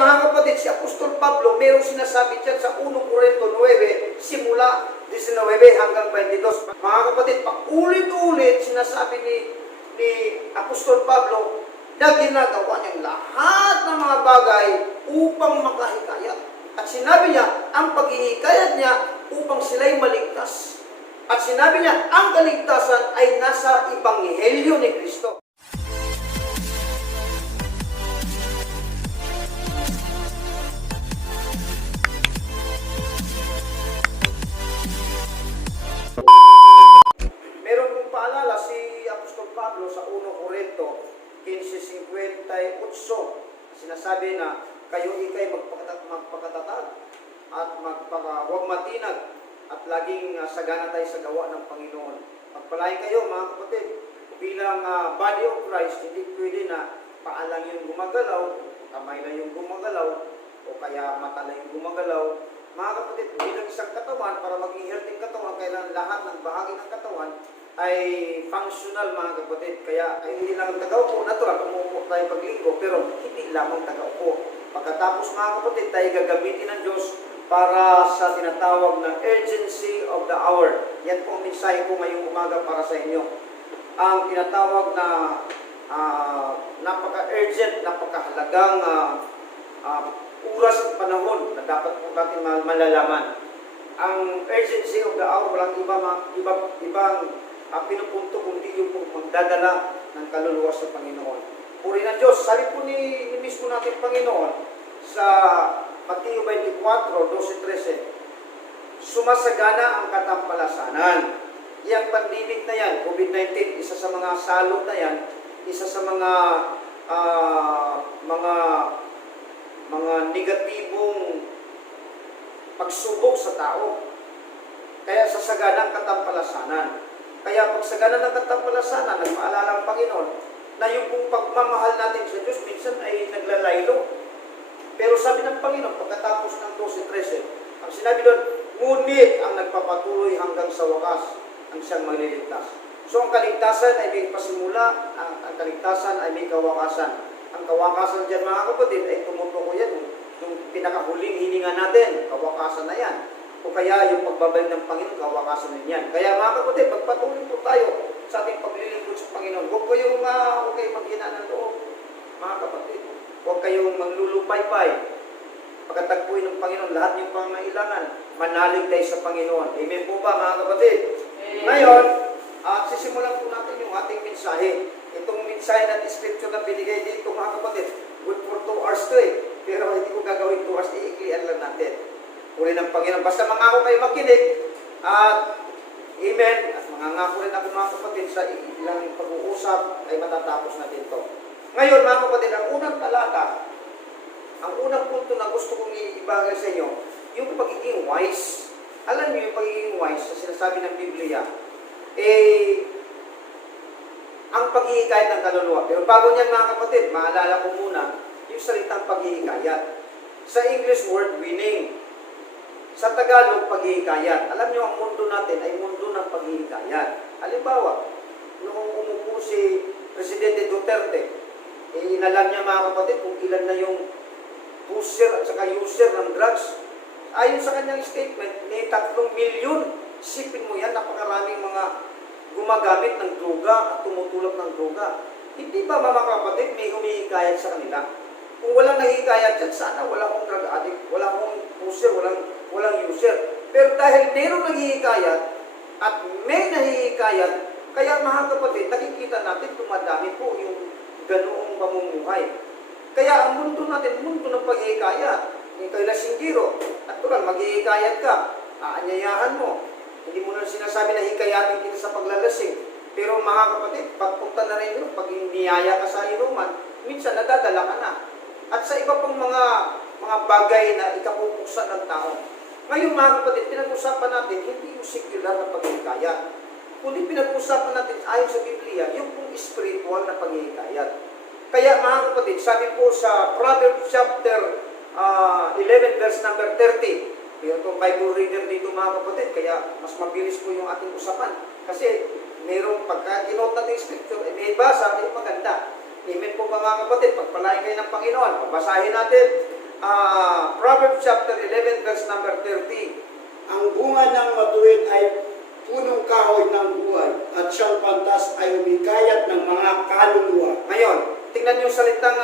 mga kapatid, si Apostol Pablo, mayroong sinasabi dyan sa 1 Corinto 9, simula 19 hanggang 22. Mga kapatid, paulit-ulit sinasabi ni Apostol Pablo na ginagawa niyang lahat ng mga bagay upang makahikayat. At sinabi niya, ang paghihikayat niya upang sila'y maligtas. At sinabi niya, ang kaligtasan ay nasa Ebanghelyo ni Kristo. Meron kong paalala si Apostol Pablo sa 1 Corinto 15:58. Sinasabi na kayo ikay magpakatatag at huwag matinag at laging sagana tayo sa gawa ng Panginoon. Pagpalain kayo mga kapatid, bilang body of Christ, hindi pwede na paa lang yung gumagalaw, kamay lang yung gumagalaw, o kaya mata lang yung gumagalaw. Mga kapatid, bilang isang katawan, para maging healthy katawan, kailangan lahat ng bahagi ng katawan ay functional mga kapatid. Kaya ay hindi lang taga-upo, natural, umupo tayo paglinggo, pero hindi lamang taga-upo. Pagkatapos mga kapatid, tayo gagamitin ng Diyos para sa tinatawag na urgency of the hour. Yan po ang mensahe ko ngayong umaga para sa inyo. Ang tinatawag na napaka-urgent, napakahalagang oras at panahon na dapat po natin malalaman. Ang urgency of the hour, walang ibang pinupunto kundi yung magdadala ng kaluluwa sa Panginoon. Puri ng Diyos, sabi po ni mismo natin Panginoon sa Mateo 24:12-13, sumasagana ang katampalasanan. Iyang pandemic na yan, COVID-19, isa sa mga salot na yan, isa sa mga negatibong pagsubok sa tao. Kaya sasagana ang katampalasanan. Kaya pag sagana ng katampalasanan, nagpaalala ang Panginoon na yung kung pagmamahal natin sa Diyos, minsan ay naglalaylo. Pero sabi ng Panginoon, pagkatapos ng 12:13, ang sinabi doon, ngunit ang nagpapatuloy hanggang sa wakas, ang siyang magliligtas. So ang kaligtasan ay may pasimula, ang kaligtasan ay may kawakasan. Ang kawakasan dyan mga kapatid ay tumutuko yan. Yung pinakahuling hininga natin, kawakasan na yan. O kaya yung pagbabalik ng Panginoon, kawakasan na yan. Kaya mga kapatid, magpatuloy po tayo sa ating paglilingkod sa Panginoon. Huwag kayong maghina ng loob, mga kapatid. Huwag kayong maglulupay-pay. Pagkatagpuin ng Panginoon, lahat yung pangangailangan, manalig tayo sa Panginoon. Amen po ba mga kapatid? Amen. Ngayon, sisimulan po natin yung ating mensahe. Itong mensahe na scripture na binigay dito mga kapatid, good for 2 hours to eh. Pero hindi ko gagawin 2 hours, iiklian lang natin. Puri ng Panginoon. Basta mangako kayo makinig, at amen, at mangangako rin ako mga kapatid sa ilang pag-uusap ay matatapos natin ito. Ngayon mga kapatid, ang unang talata, ang unang punto na gusto kong ibagay sa inyo, yung pagiging wise. Alam niyo yung pagiging wise sa sinasabi ng Biblia, ang paghihikayat ng kaluluwa. Pero bago niyan mga kapatid, maalala ko muna yung salitang paghihikayat. Sa English word, winning. Sa Tagalog, paghihikayat. Alam niyo, ang mundo natin ay mundo ng paghihikayat. Halimbawa, noong umupo si Presidente Duterte, inalam niya mga kapatid kung ilan na yung pusher at saka user ng drugs. Ayon sa kanyang statement, may 3 milyon. Isipin mo yan, napakaraming mga gumagamit ng droga at tumutulak ng droga. Hindi ba mga kapatid, may humihikayat sa kanila? Kung walang nahihikayat dyan, sana wala akong drug addict, wala akong pusher, walang user. Pero dahil merong naghihikayat at may nahihikayat, kaya mga kapatid, nakikita natin tumadami po yung ganoong pamumuhay. Kaya ang mundo natin, mundo ng paghihikayat. Ikaw na singgiro, natural, maghihikayat ka, aanyayahan mo. Hindi mo na sinasabi na hikayatin kita sa paglalasing. Pero mga kapatid, pagpunta na rin yun, pag niyaya ka sa inuman, minsan nadadala ka na. At sa iba pang mga bagay na ikapupuksa ng tao. Ngayon mga kapatid, pinag-usapan natin, hindi yung secular na paghihikayat. Kundi pinag-usapan natin ayon sa Biblia, yung pong spiritual na paghihikayat. Kaya mga kapatid, sabi po sa Proverbs chapter 11 verse number 30, mayroon itong Bible reader dito mga kapatid, kaya mas mabilis po yung ating usapan. Kasi mayroong pagka ginot natin scripture, may basa, may maganda. Amen po ba mga kapatid, pagpalain kayo ng Panginoon, pagbasahin natin Proverbs chapter 11 verse number 30. Ang bunga ng matuwid ay punong kahoy ng buhay, at siyang pantas ay humikayat ng mga kaluluwa. Ngayon, tingnan niyo yung salitang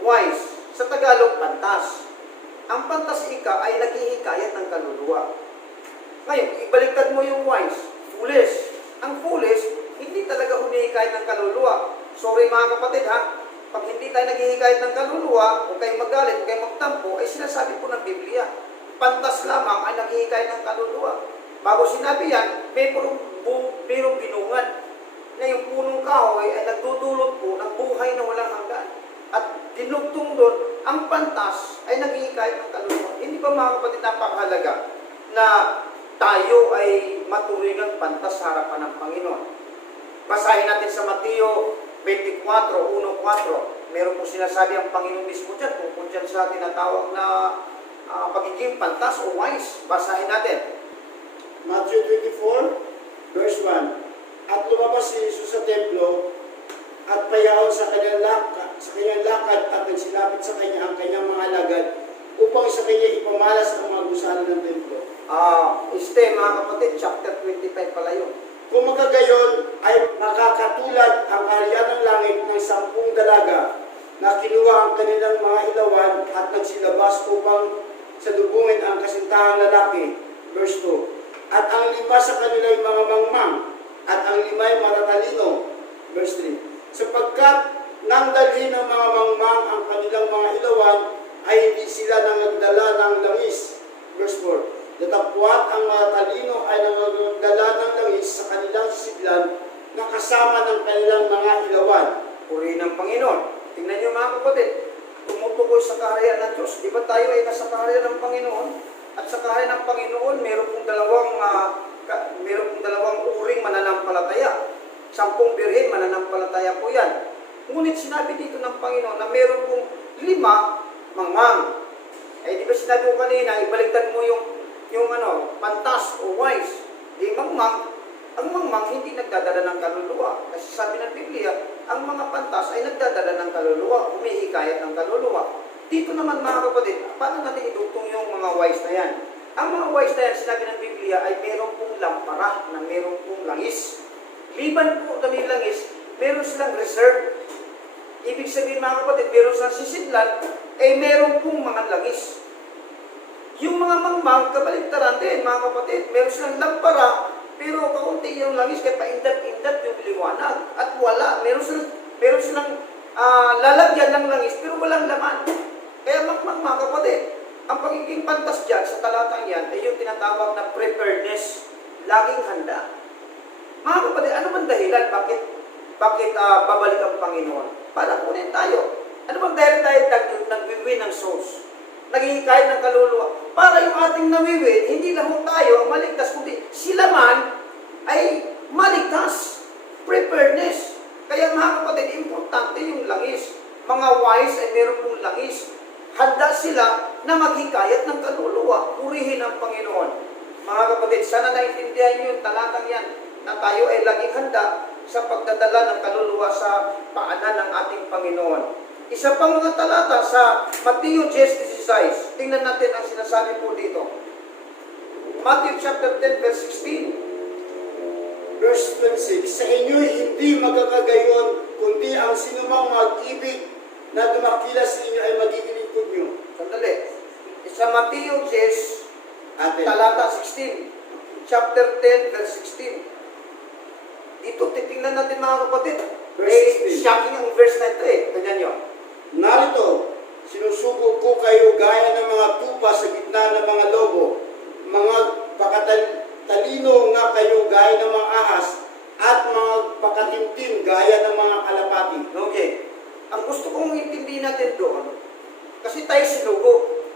wise. Sa Tagalog, pantas. Ang pantas ay naghihikayat ng kaluluwa. Ngayon, ibaliktad mo yung wise, foolish. Ang foolish, hindi talaga humihikayat ng kaluluwa. Sorry mga kapatid ha, pag hindi tayo naghihikayat ng kaluluwa, o kayo magalit, o kayo magtampo, ay sinasabi po ng Biblia. Pantas lamang ay naghihikayat ng kaluluwa. Bago sinabi yan, mayroong binungan na yung punong kahoy ay nagdudulot po ng buhay na walang hanggan. At dinugtong doon, ang pantas ay naghihikayat ng kaluluwa. Hindi ba mga kapatid napakahalaga na tayo ay maturingang pantas sa harapan ng Panginoon? Basahin natin sa Mateo 24, 1:4. Meron po sinasabi ang Panginoon mismo dyan, tungkol dyan sa tinatawag na pagiging pantas o wise. Basahin natin. Matthew 24, verse 1. At lumabas si Jesus sa templo at payaon sa kanyang lakad at nagsilapit sa kanya ang kanyang mga alagad upang sa kanya ipamalas ang mga gusali ng templo. Mga kapatid, chapter 25 pala yun. Kung magkagayon ay makakatulad ang kaharian ng langit ng 10 dalaga na kinuha ang kanilang mga ilawan at nagsilabas upang salubungin ang kasintahang lalaki. Verse 2. At ang 5 sa kanila ay mga mangmang, at ang 5 ay matatalino. Verse 3. Sapagkat nang dalhin ng mga mangmang ang kanilang mga ilawan, ay hindi sila nangagdala ng langis. Verse 4. Datapwat ang matatalino ay nangagdala ng langis sa kanilang sisidlan na kasama ng kanilang mga ilawan. Purihin ng Panginoon. Tingnan niyo mga kapatid, tumutukoy sa kaharian ng Diyos. Di ba tayo ay nasa kaharian ng Panginoon? At sa kaharian ng Panginoon, meron pong dalawang uring mananampalataya. 10 birhen mananampalataya po yan. Ngunit sinabi dito ng Panginoon na meron pong 5 mangmang. Eh di ba sinabi ko kanina, ibaliktad mo yung pantas o wise. Ang mangmang hindi nagdadala ng kaluluwa. Kasi sabi ng Biblia, ang mga pantas ay nagdadala ng kaluluwa, humihikayat ng kaluluwa. Dito naman mga kapatid, paano natin idugtong yung mga wise na yan? Ang mga wise na yan, sinabi ng Biblia, ay meron pong lampara na meron pong langis. Liban po na may langis, meron silang reserve. Ibig sabihin mga kapatid, meron silang sisidlan, ay meron pong mga langis. Yung mga mangmang, kabaligtaran din mga kapatid, meron silang lampara, pero kaunti yung langis, kaya paindap-indap yung liwanag. At wala, meron silang lalagyan ng langis, pero walang laman. Kaya mga kapatid, ang pagiging pantas dyan sa talatang yan ay yung tinatawag na preparedness, laging handa. Mga kapatid, ano bang dahilan? Bakit babalik ang Panginoon? Para kunin tayo. Ano bang dahil tayo nag-win ng souls? Naghihikayat ng kaluluwa. Para yung ating nawiwin, hindi lang tayo ang maligtas, kundi sila man ay maligtas. Preparedness. Kaya mga kapatid, importante yung langis. Mga wise ay meron pong langis. Handa sila na maghikayat ng kaluluwa. Purihin ang Panginoon. Mga kapatid, sana naintindihan nyo yung talatang yan na tayo ay laging handa sa pagdadala ng kaluluwa sa paanan ng ating Panginoon. Isa pang mga talata sa Matthew 10:16. Tingnan natin ang sinasabi po dito. Matthew chapter 10 verse 16. Verse 26. Sa inyo'y hindi magkakagayon, kundi ang sinumang mag-ibig na dumakila sa inyo ay magiging lingkod nyo. Sandali. Sa Matthew 10, talata 16. Chapter 10 verse 16. Dito, titingnan natin mga kapatid. Verse 16. Shocking ang verse na ito eh. Tignan nyo. Narito, sinusugo ko kayo gaya ng mga tupa sa gitna ng mga lobo. Mga pakatalino nga kayo gaya ng mga ahas at mga pakatimtim gaya ng mga kalapati. Okay. Ang gusto kong intindihin natin doon, kasi tayo sinugo.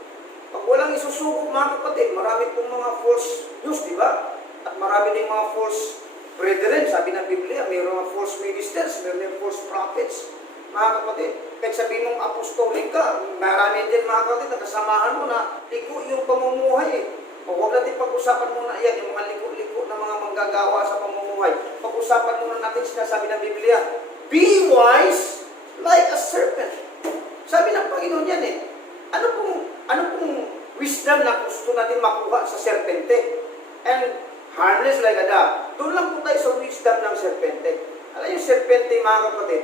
Pag walang isusugo mga kapatid, marami pong mga false news, di ba? At marami ding mga false brethren, sabi ng Biblia, mayroong mga false ministers, mayroong false prophets. Mga kapatid, kahit sabihin mong apostolik ka, marami din mga kapatid na kasamahan mo na liko yung pamumuhay eh. O huwag natin pag-usapan muna yan, yung mga liko-liko na mga manggagawa sa pamumuhay. Pag-usapan muna natin sinasabi ng Biblia, be wise like a serpent. Sabi ng Panginoon yan eh. Ano pong wisdom na gusto natin makuha sa serpente. And harmless like a dove. Doon lang po tayo sa wisdom ng serpente. Alam yung serpente, mga kapatid,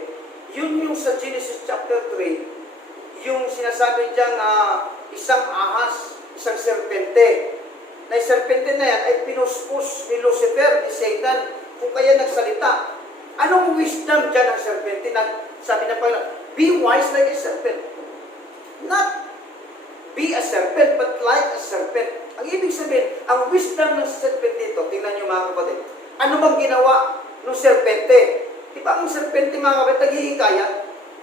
yun yung sa Genesis chapter 3, yung sinasabi dyan na isang ahas, isang serpente. Na yung serpente na yan ay pinuspos ni Lucifer, ni Satan, kung kaya nagsalita. Anong wisdom dyan ng serpente? Sabi na Panginoon, be wise like a serpent. Not be a serpent, but like a serpent. Ang ibig sabihin, ang wisdom ng serpent dito, tingnan nyo mga kapatid, ano bang ginawa ng serpente? Di ba ang serpente mga kapatid, naghihikayat?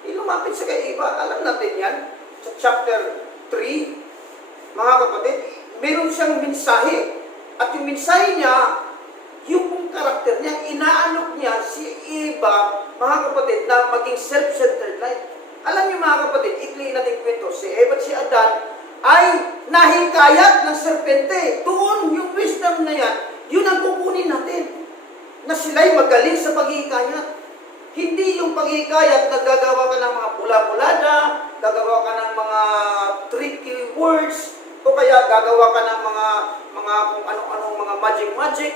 Lumapit sa kay iba. Alam natin yan. Sa chapter 3, mga kapatid, meron siyang mensahe. At yung mensahe niya, yung pong karakter niya, inaalok niya si Eva, mga kapatid, na maging self-centered life. Alam niyo mga kapatid, ikliin natin kwento, si Eva at si Adan ay nahikayat ng serpente. Doon, yung wisdom na yan, yun ang kukunin natin. Na sila'y magaling sa paghihikayat. Hindi yung paghihikayat na gagawa ka ng mga pula-pulada, gagawa ka ng mga tricky words, o kaya gagawa ka ng mga kung ano-anong mga magic-magic.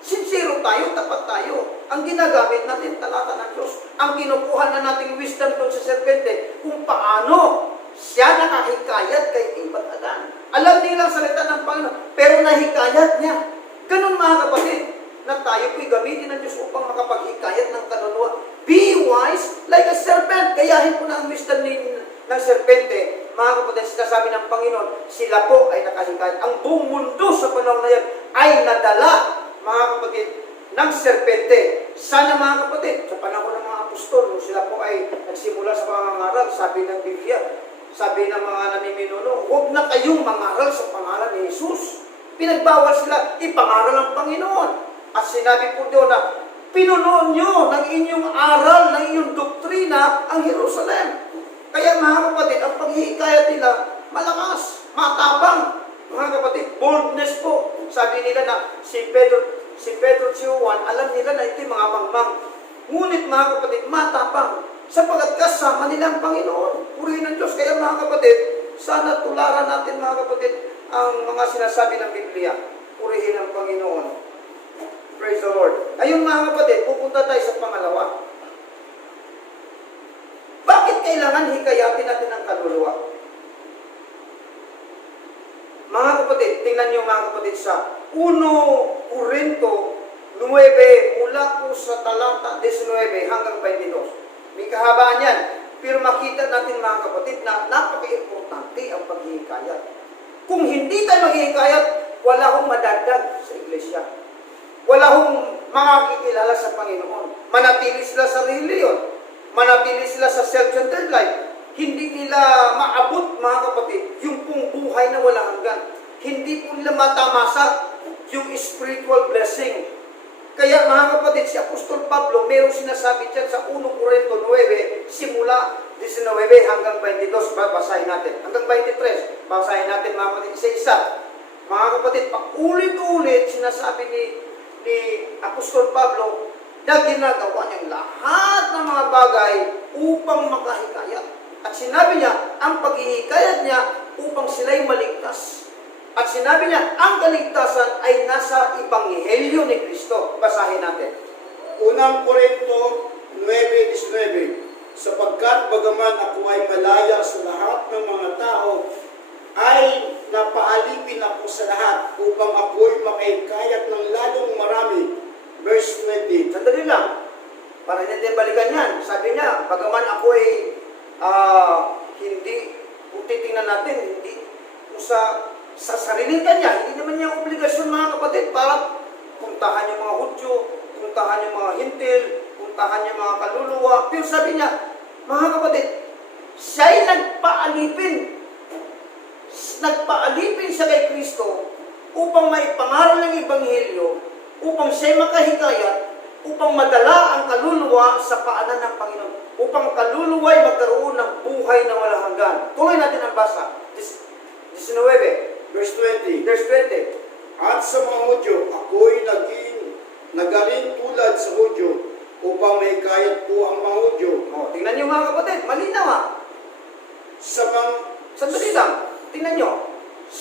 Sincero tayo, tapat tayo. Ang ginagamit natin, talata ng Diyos. Ang kinukuha na nating wisdom doon sa serpente, kung paano siya nakahikayat kay Eva at Adan. Alam nila ang salita ng Panginoon, pero nahikayat niya. Ganun mga kapatid, na tayo po'y gamitin ng Diyos upang makapaghikayat ng kaluluwa. Be wise like a serpent. Kayahin po na ang wisdom ng serpente. Mga kapatid, sinasabi ng Panginoon, sila po ay nakahikayat. Ang buong mundo sa panahon na yan ay nadala, mga kapatid, ng serpente. Sana mga kapatid, sa panahon ng mga apostol, nung sila po ay nagsimula sa pangangaral, sabi ng Biblia, sabi ng mga namiminuno, huwag na kayong mangaral sa pangalan ni Jesus. Pinagbawal sila, ipangaral ang Panginoon. At sinabi po doon na, pinunoon nyo ng inyong aral, ng inyong doktrina, ang Jerusalem. Kaya mga kapatid, ang paghihikayat nila, malakas, matapang. Mga kapatid, boldness po. Sabi nila na si Pedro si Juan, alam nila na ito'y mga mangmang. Ngunit mga kapatid, matapang. Sapagat kasama nila ang Panginoon. Purihin ng Diyos. Kaya mga kapatid, sana tularan natin mga kapatid ang mga sinasabi ng Biblia. Purihin ang Panginoon. Praise the Lord. Ayun mga kapatid, pupunta tayo sa pangalawa. Bakit kailangan hikayatin natin ang kaluluwa? Mga kapatid, tingnan niyo mga kapatid sa 1 Korinto 9, mula po sa talata 19 hanggang 22. May kahabaan yan. Pero makita natin mga kapatid na napaka-importante ang paghihikayat. Kung hindi tayo maghihikayat, wala hong madagdag sa iglesia. Wala hong makakikilala sa Panginoon. Manatili sila sa reliyon. Manatili sila sa self-centered life. Hindi nila maabot, mga kapatid, yung pong buhay na walang hanggan. Hindi po nila matamasa yung spiritual blessing. Kaya mga kapatid, si Apostol Pablo, mayroong sinasabi dyan sa 1 Korinto 9, simula 19 hanggang 22, basahin natin. Hanggang 23, basahin natin mga kapatid, isa-isa. Mga kapatid, paulit-ulit sinasabi ni Apostol Pablo na ginagawa niyang lahat ng mga bagay upang makahikayat. At sinabi niya, ang paghihikayat niya upang sila'y maligtas. At sinabi niya, ang kaligtasan ay nasa Ebanghelyo ni Kristo. Basahin natin. 1 Korinto 9:19, sapagkat bagaman ako ay malaya sa lahat ng mga tao, ay napaalipin ako sa lahat upang ako'y makahikayat ng lalong marami. Verse 20. Sandali lang. Para hindi balikan yan. Sabi niya, bagaman ako ay hindi, kung titingnan natin, hindi kung sa sariling kanya, hindi naman niya obligasyon mga kapatid para puntahan yung mga Hudyo, puntahan yung mga Hintil, puntahan yung mga kaluluwa. Pero sabi niya, mga kapatid, siya'y nagpaalipin siya kay Kristo upang maipangaral ng Ebanghelyo, upang siya'y makahikayat, upang madala ang kaluluwa sa paanan ng Panginoon, upang kaluluwa ay magkaroon ng buhay na walang hanggan. Tuloy natin ang basa. 19. Verse 20. Verse 20. At sa mga Hudyo, ako'y nagaling tulad sa Hudyo upang mahikayat po ang mga Hudyo. Tingnan niyo mga kapatid, malinaw ha. Sa mga Sandali lang, tingnan niyo.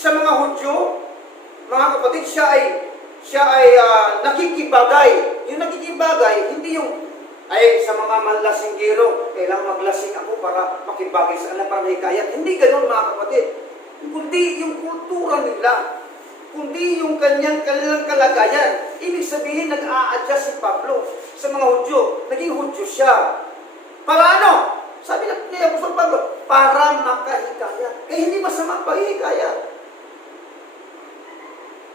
Sa mga Hudyo, mga kapatid, siya ay nakikibagay. Yung nakikibagay, hindi yung sa mga manlasinggero, kailangan maglasing ako para makibagay sa Allah, para mahikayat. Hindi ganun, mga kapatid. Kundi yung kultura nila, kundi yung kanilang kalagayan. Ibig sabihin, nag-a-adjust si Pablo sa mga Hudyo. Naging Hudyo siya. Para ano? Sabi ni Apostol Pablo, para makahikayat. Kaya hindi masama paghihikayat.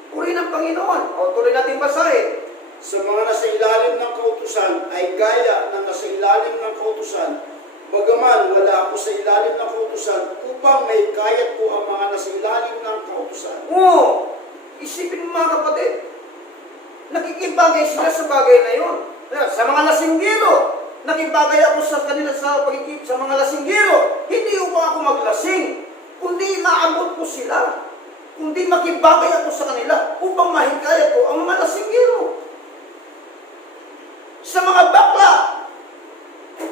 Puri ng Panginoon. O tuloy natin basahin. Sa mga nasa ilalim ng kautusan ay gaya ng nasa ilalim ng kautusan, bagaman wala ako sa ilalim ng kautusan upang may kayat po ang mga nasa ilalim ng kautusan. Oo! Isipin mo mga kapatid, nakikibagay sila sa bagay na yun. Sa mga lasinggero, nakibagay ako sa kanila sa pagkikip sa mga lasinggero. Hindi upang ako maglasing, kundi maabot ko sila. Kundi makibagay ako sa kanila upang mahikayat ko ang mga lasinggero. Sa mga bakla,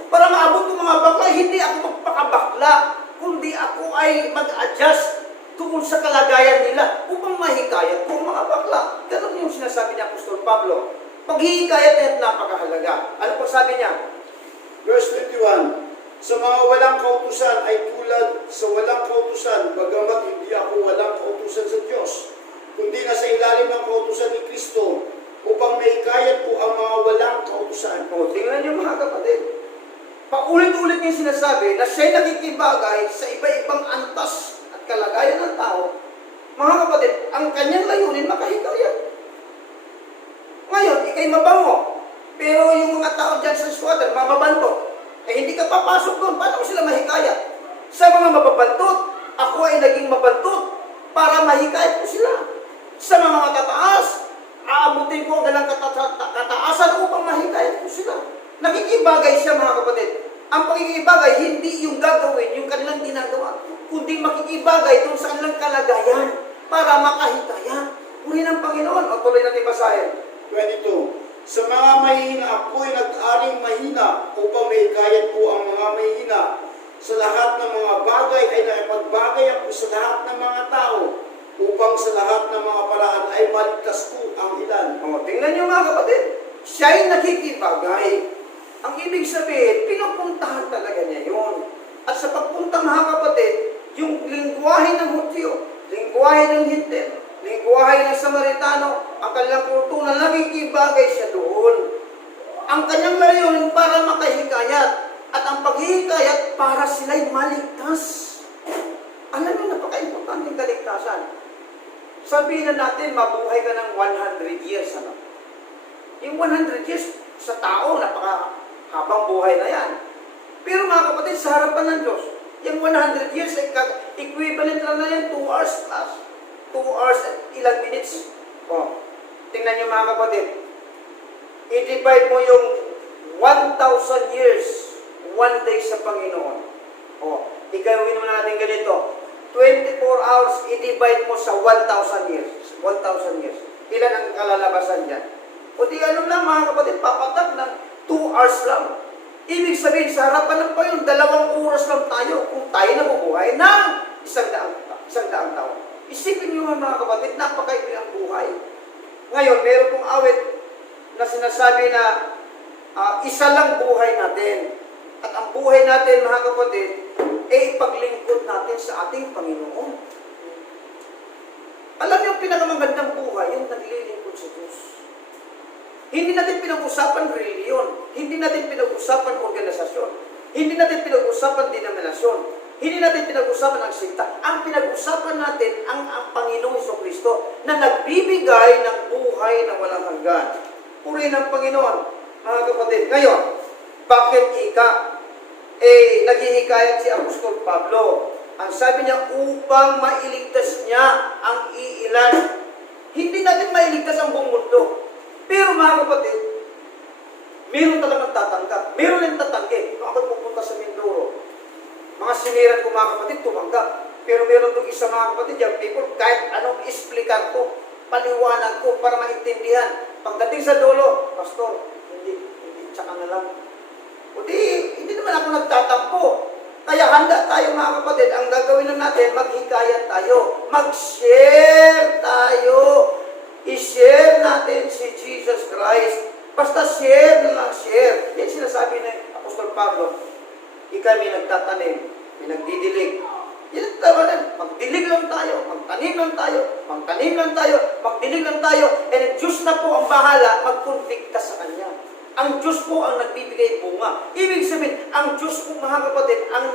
para maabot ko mga bakla, hindi ako magpakabakla, kundi ako ay mag-adjust tungkol sa kalagayan nila upang mahikayat ko ang mga bakla. Ganun yung sinasabi ni Apostol Pablo. Paghihikayat na napakahalaga. Ano po sabi niya? Verse 21, sa mga walang kautusan ay tulad sa walang kautusan, bagamat hindi ako walang kautusan sa Diyos, kundi nasa ilalim ng kautusan ni Kristo, upang may kayat po ang mga walang kautusan. O, tingnan niyo mga kapatid. Paulit-ulit niya sinasabi na siya'y nakikibagay sa iba-ibang antas at kalagayan ng tao. Mga kapatid, ang kanyang layunin makahikayat. Ngayon, ikay mabango. Pero yung mga tao dyan sa squatter, mababanto. Eh hindi ka papasok doon. Paano ko sila mahikayat? Sa mga mababantot, ako ay naging mabantot para mahikayat ko sila. Sa mga matataas, aabutin ko ang galang kataasan upang mahikayat ko sila. Nakikibagay siya mga kapatid. Ang pakikibagay, hindi yung gagawin, yung kanilang ginagawa, kundi makikibagay doon sa kanilang kalagayan para makahikayat. Puri ng Panginoon. O tuloy natin basahin. 22, sa mga mahina ako'y nag-aring mahina upang may kayat po ang mga mahina. Sa lahat ng mga bagay ay nakipagbagay ako sa lahat ng mga tao upang sa lahat ng mga paraan ay maligtas ko ang ilan. O, tingnan niyo mga kapatid. Siya'y nakikibagay. Ang ibig sabihin, pinupuntahan talaga niya yun. At sa pagpunta mga kapatid, yung lingwahe ng Hudyo, lingwahe ng Hintil, lingwahe ng Samaritano, ang kanilang kultura, nakikibagay siya doon. Ang kanyang layunin para makahikayat at ang paghihikayat para sila'y maligtas. Alam niyo, napaka-importante yung kaligtasan. Sabihin na natin, mabuhay ka ng 100 years. Ano? Yung 100 years sa tao, napaka-habang buhay na yan. Pero mga kapatid, sa harapan ng Diyos, yung 100 years, equivalent lang na yan, 2 hours plus. 2 hours at ilang minutes. O, tingnan niyo mga kapatid. I-divide mo yung 1,000 years, 1 day sa Panginoon. O, igawin mo natin ganito. 24 hours, i-divide mo sa 1,000 years. 1,000 years. Ilan ang kalalabasan dyan? O di ano lang mga kapatid, papatak ng 2 hours lang. Ibig sabihin, sa harapan ng Panginoon, 2 oras lang tayo kung tayo nabubuhay ng 100 taon. Isipin niyo mga kapatid, napakaibig ang buhay. Ngayon, meron pong awit na sinasabi na isa lang buhay natin. At ang buhay natin, mga kapatid, ay ipaglingkod natin sa ating Panginoon. Alam niyo, ang pinakamagandang buhay, yung naglilingkod sa Diyos. Hindi natin pinag-usapan reliyon. Hindi natin pinag-usapan organisasyon. Hindi natin pinag-usapan denominasyon. Hindi natin pinag-usapan ang sikta. Ang pinag-usapan natin ang Panginoong Jesucristo na nagbibigay ng buhay na walang hanggan. Puri ng Panginoon, mga kapatid. Ngayon, bakit naghihikayat si Apostol Pablo? Ang sabi niya, upang mailigtas niya ang iilan. Hindi natin mailigtas ang buong mundo. Pero mga kapatid, meron talagang tatanggap. Meron din tatanggi. Kung ako pupunta sa Mindoro, mga siniran ko mga kapatid, tumanggap. Pero meron itong isa mga kapatid, yung people, kahit anong explicar ko, paliwanag ko para maintindihan. Pagdating sa dulo, Pastor, hindi, tsaka na lang. O hindi naman ako nagtatampo. Kaya handa tayo mga kapatid, ang gagawin lang natin, maghikayat tayo, mag-share tayo, i-share natin si Jesus Christ. Basta share na lang, share. Yan sinasabi ni Apostol Pablo, ikay may nagtatanim, may nagdidilig. Yan tama na, magdilig lang tayo, magtanim lang tayo, magtanim lang tayo, magdilig lang tayo, and ang Diyos na po ang bahala, mag-convict ka sa Kanya. Ang Diyos po ang nagbibigay bunga. Ibig sabihin, ang Diyos po mga kapatid, ang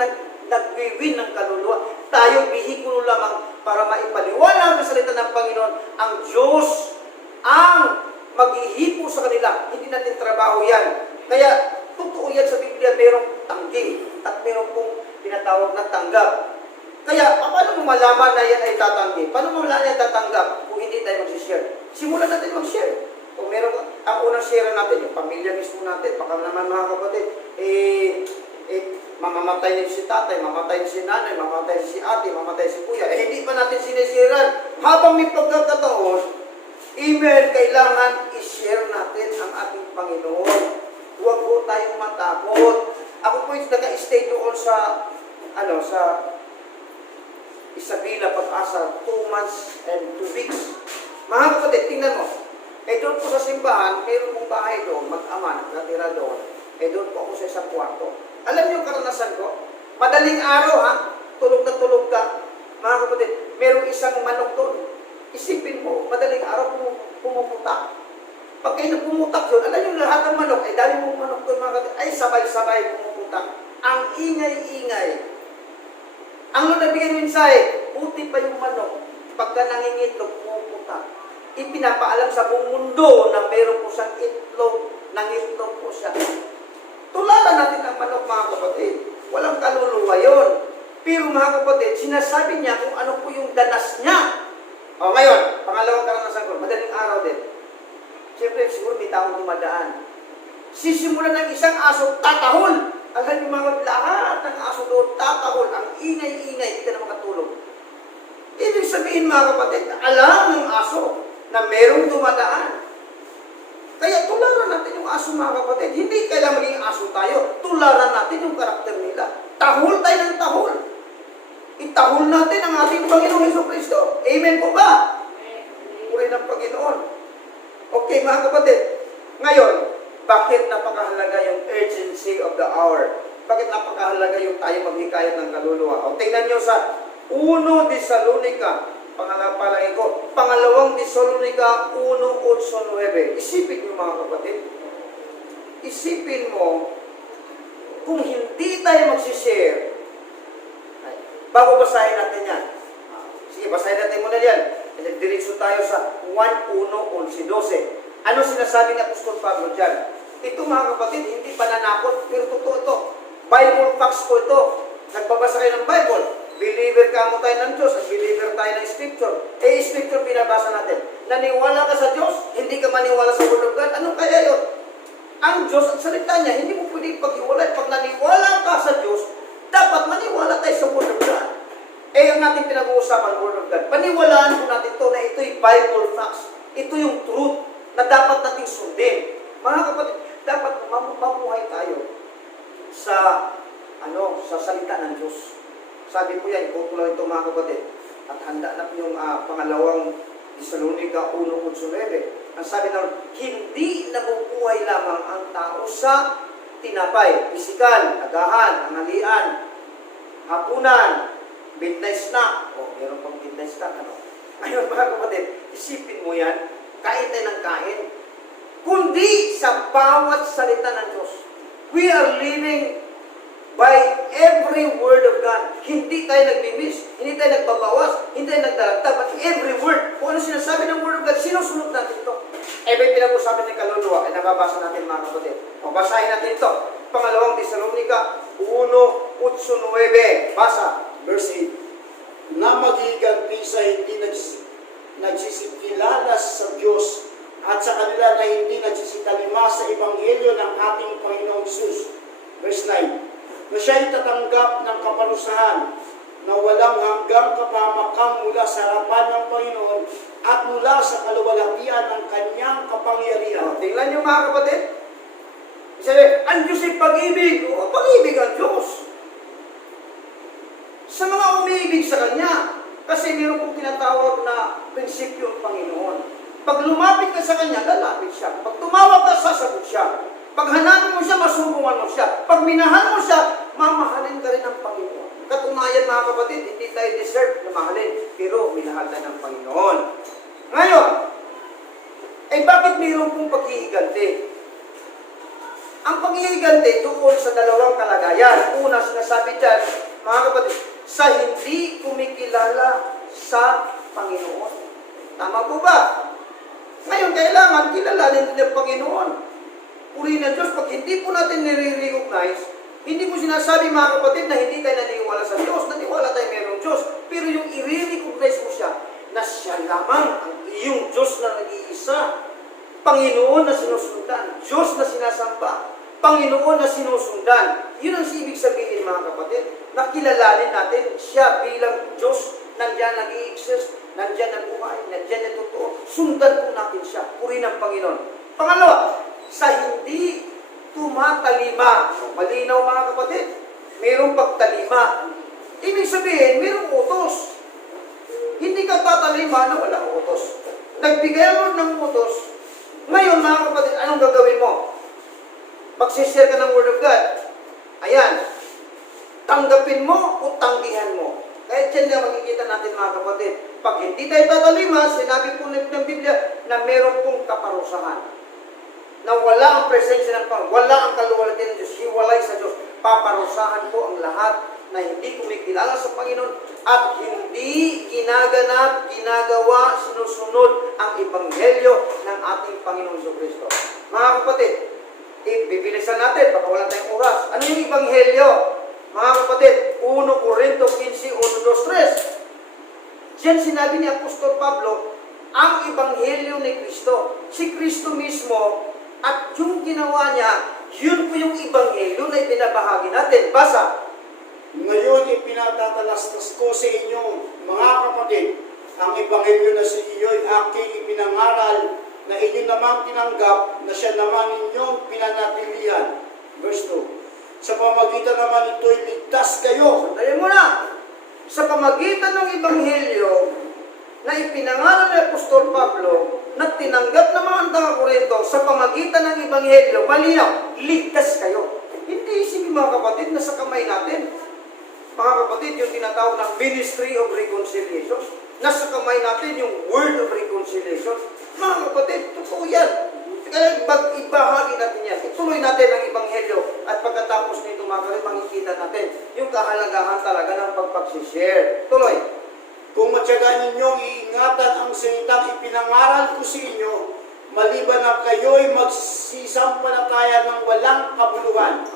nagwiwin ng kaluluwa. Tayo, bihikulo lamang para maipaliwanag ang salita ng Panginoon. Ang Diyos ang maghihipo sa kanila. Hindi natin trabaho yan. Kaya, totoo yan sa Biblia, merong tanggi at merong pong tinatawag na tanggap. Kaya, paano mo malaman na yan ay tatanggi? Paano mo malaman yan tatanggap kung hindi tayo mag-share? Simulan natin mag-share. Kung meron, ang unang share natin, yung pamilya mismo natin, baka naman mga kapatid, mamamatay niyo si tatay, mamamatay si nanay, mamamatay si ate, mamamatay si kuya. Hindi pa natin sinisiran. Habang may pagkakataon, email, kailangan i-share natin ang ating Panginoon. Huwag po tayong matakot. Ako po yung nag-stay doon sa Isabela Pag-asa, 2 months and 2 weeks. Mga kapatid, tingnan mo. Doon po sa simbahan, mayroon pong bahay doon, mag-ama, natira doon. Doon po ako sa isang kwarto. Alam niyo yung karanasan ko? Madaling araw ha, tulog na tulog ka. Mga kapatid, mayroong isang manok doon. Isipin mo, madaling araw pumuputak. Pag kayo pumutak yun, alam niyo lahat ng manok, dami mong manok doon mga kapatid, ay sabay-sabay pumuputak. Ang ingay-ingay. Ang nabigay ng mensahe, buti pa yung manok, pagka nangingitlog, pumuputak. Ipinapaalam sa buong mundo na meron po siyang itlog, nangitlog po siya. Tularan natin ang manok mga kapatid. Walang kaluluwa yun. Pero mga kapatid, sinasabi niya kung ano po yung danas niya. Ngayon, pangalawang karanasan ko, madaling araw din. Siyempre, siguro may taong dumadaan. Sisimulan ng isang aso, tatahol. Alam niyo mga lahat ng aso doon, tatahol. Ang ingay-ingay, hindi ka na makatulog. Ibig sabihin mga kapatid, alam ng aso na merong dumadaan. Kaya tularan natin yung aso mga kapatid. Hindi kailangan maging aso tayo. Tularan natin yung karakter nila. Tahol tayo ng tahol. Itahol natin ang ating Panginoong Jesucristo. Amen po ba? Puri ng Panginoon. Okay mga kapatid. Ngayon, bakit napakahalaga yung urgency of the hour? Bakit napakahalaga yung tayo maghikayat ng kaluluwa? O tingnan nyo sa 1 Thessalonica, pangalawang Thessalonica 1:8-9. Isipin nyo mga kapatid. Isipin mo, kung hindi tayo magsishare, bago basahin natin yan. Sige, basahin natin muna yan. Diretso tayo sa 1:1-12. Ano sinasabi ni Apostol Pablo dyan? Ito mga kapatid, hindi pananakot, pero totoo ito. Bible facts ko ito. Nagbabasa kayo ng Bible. Believer ka mo tayo ng Diyos at believer tayo ng Scripture. Scripture pinabasa natin. Naniwala ka sa Diyos, hindi ka maniwala sa Word of God. Ano kaya yun? Ang Diyos at salita niya, hindi mo pwedeng paghiwalay. Pag naniwala ka sa Diyos, dapat maniwala tayo sa Word of God. Ang ating pinag-uusapan, Word of God. Paniwalaan po natin ito na ito'y Bible facts. Ito yung truth na dapat nating sundin. Mga kapatid, dapat mamuhay tayo sa salita ng Diyos. Sabi po yan, ikuto lang ito mga kapatid. At handa na po yung pangalawang Thessalonica 1:8-9. Ang sabi na, hindi nabubuhay lamang ang tao sa tinapay, pisikal, agahan, anghalian, hapunan, midnight snack. Meron pang midnight snack. Ngayon mga kapatid, isipin mo yan, kain tayo ng kain. Kundi sa bawat salita ng Diyos. We are living by every word of God. Hindi tayo nagbimis, hindi tayo nagbabawas, hindi tayo nagdaragdag, but every word. Kung ano sinasabi ng word of God, sinusunod natin ito. May pinag-usapan ng kaluluwa, nababasa natin mga kapatid. Basahin natin ito. Pangalawang Thessalonica 1:8-9. Basa. Verse 8. Na maghiganti sa hindi nagsisikilala sa Diyos at sa kanila na hindi nagsisikalima sa Ebanghelyo ng ating Panginoong Hesus. Verse 9. Na siya'y tatanggap ng kaparusahan na walang hanggang kapahamakan mula sa harapan ng Panginoon at mula sa kaluwalhatian ng kanyang kapangyarihan. Tingnan niyo mga kapatid. Sabi, ang Diyos ay pag-ibig. Pag-ibig ang Diyos. Sa mga umiibig sa Kanya. Kasi meron pong tinatawag na prinsipyo ng Panginoon. Pag lumapit ka sa Kanya, lalapit siya. Pag tumawag ka, sasagot siya. Pag hanapin mo siya, masumbungan mo siya. Pag minahal mo siya, mamahalin ka rin ng Panginoon. Katunayan mga kapatid, hindi tayo deserve na mahalin, pero minahal tayo ng Panginoon. Ngayon, bakit mayroon pong paghihiganti? Ang paghihiganti doon sa dalawang kalagayan. Una, sinasabi dyan, mga kapatid, sa hindi kumikilala sa Panginoon. Tama po ba? Ngayon, kailangan kilalanin natin ang Panginoon. Purihin ng Diyos, pag hindi po natin nire-recognize, hindi mo sinasabi mga kapatid na hindi tayo naniniwala sa Diyos, naniwala tayo mayroong Diyos. Pero yung i-recognize mo siya, na siya lamang ang iyong Diyos na nag-iisa. Panginoon na sinusundan, Diyos na sinasamba, Panginoon na sinusundan. Yun ang ibig sabihin mga kapatid. Nakilalanin natin siya bilang Diyos, nandyan nag-i-exist, nandyan nabuhay, nandyan na totoo. Sundan po natin siya, purihin ng Panginoon. Pangalawa, sa hindi tumatalima. Malinaw mga kapatid, mayroong pagtalima. Ibig sabihin, mayroong utos. Hindi ka tatalima na walang utos. Nagbigay mo ng utos. Ngayon mga kapatid, anong gagawin mo? Pag-share ka ng Word of God, ayan, tanggapin mo o tanggihan mo. Kaya dyan na makikita natin mga kapatid. Pag hindi tayo tatalima, sinabi po ng Biblia na meron pong kaparusahan. Na wala ang presensya ng Panginoon, wala ang kaluwalhatian ng Diyos, hiwalay sa Diyos. Paparusahan po ang lahat na hindi kumikilala sa Panginoon at hindi ginaganap, ginagawa, sinusunod ang Ebanghelyo ng ating Panginoon Jesucristo. Mga kapatid, bibilisan natin, baka wala tayong oras. Ano yung Ebanghelyo? Mga kapatid, 1 Corinto 15, 1, 2, 3. Diyan sinabi ni Apostol Pablo, ang Ebanghelyo ni Kristo. Si Kristo mismo, at yung ginawa niya, yun po yung Ebanghelyo na ibinabahagi natin. Basa. Ngayon, ipinatatalastas ko sa inyo, mga kapatid, ang Ebanghelyo na sa iyo'y aking ipinangaral na inyo namang tinanggap na siya naman ninyong pinanatilihan. Verse 2. Sa pamagitan naman ito'y ligtas kayo. Sandali muna. Sa pamagitan ng Ebanghelyo na ipinangaral ni Apostol Pablo, na tinanggap ng mga taga-Korinto, sa pamagitan ng Ebanghelyo, malinaw, ligtas kayo. Hindi isipin mga kapatid na sa kamay natin. Mga kapatid, yung tinatawag na Ministry of Reconciliation. Nasa kamay natin yung Word of Reconciliation. Mga kapatid, totoo yan. Kaya ibahagi natin yan. Ituloy natin ang Ebanghelyo. At pagkatapos nito mga kapatid, makikita natin yung kahalagahan talaga ng pagpagsishare. Tuloy. Kung matyaga ninyong iingatan ang salitang ipinangaral ko sa inyo, maliban na kayo'y magsisampalataya ng walang kabuluhan.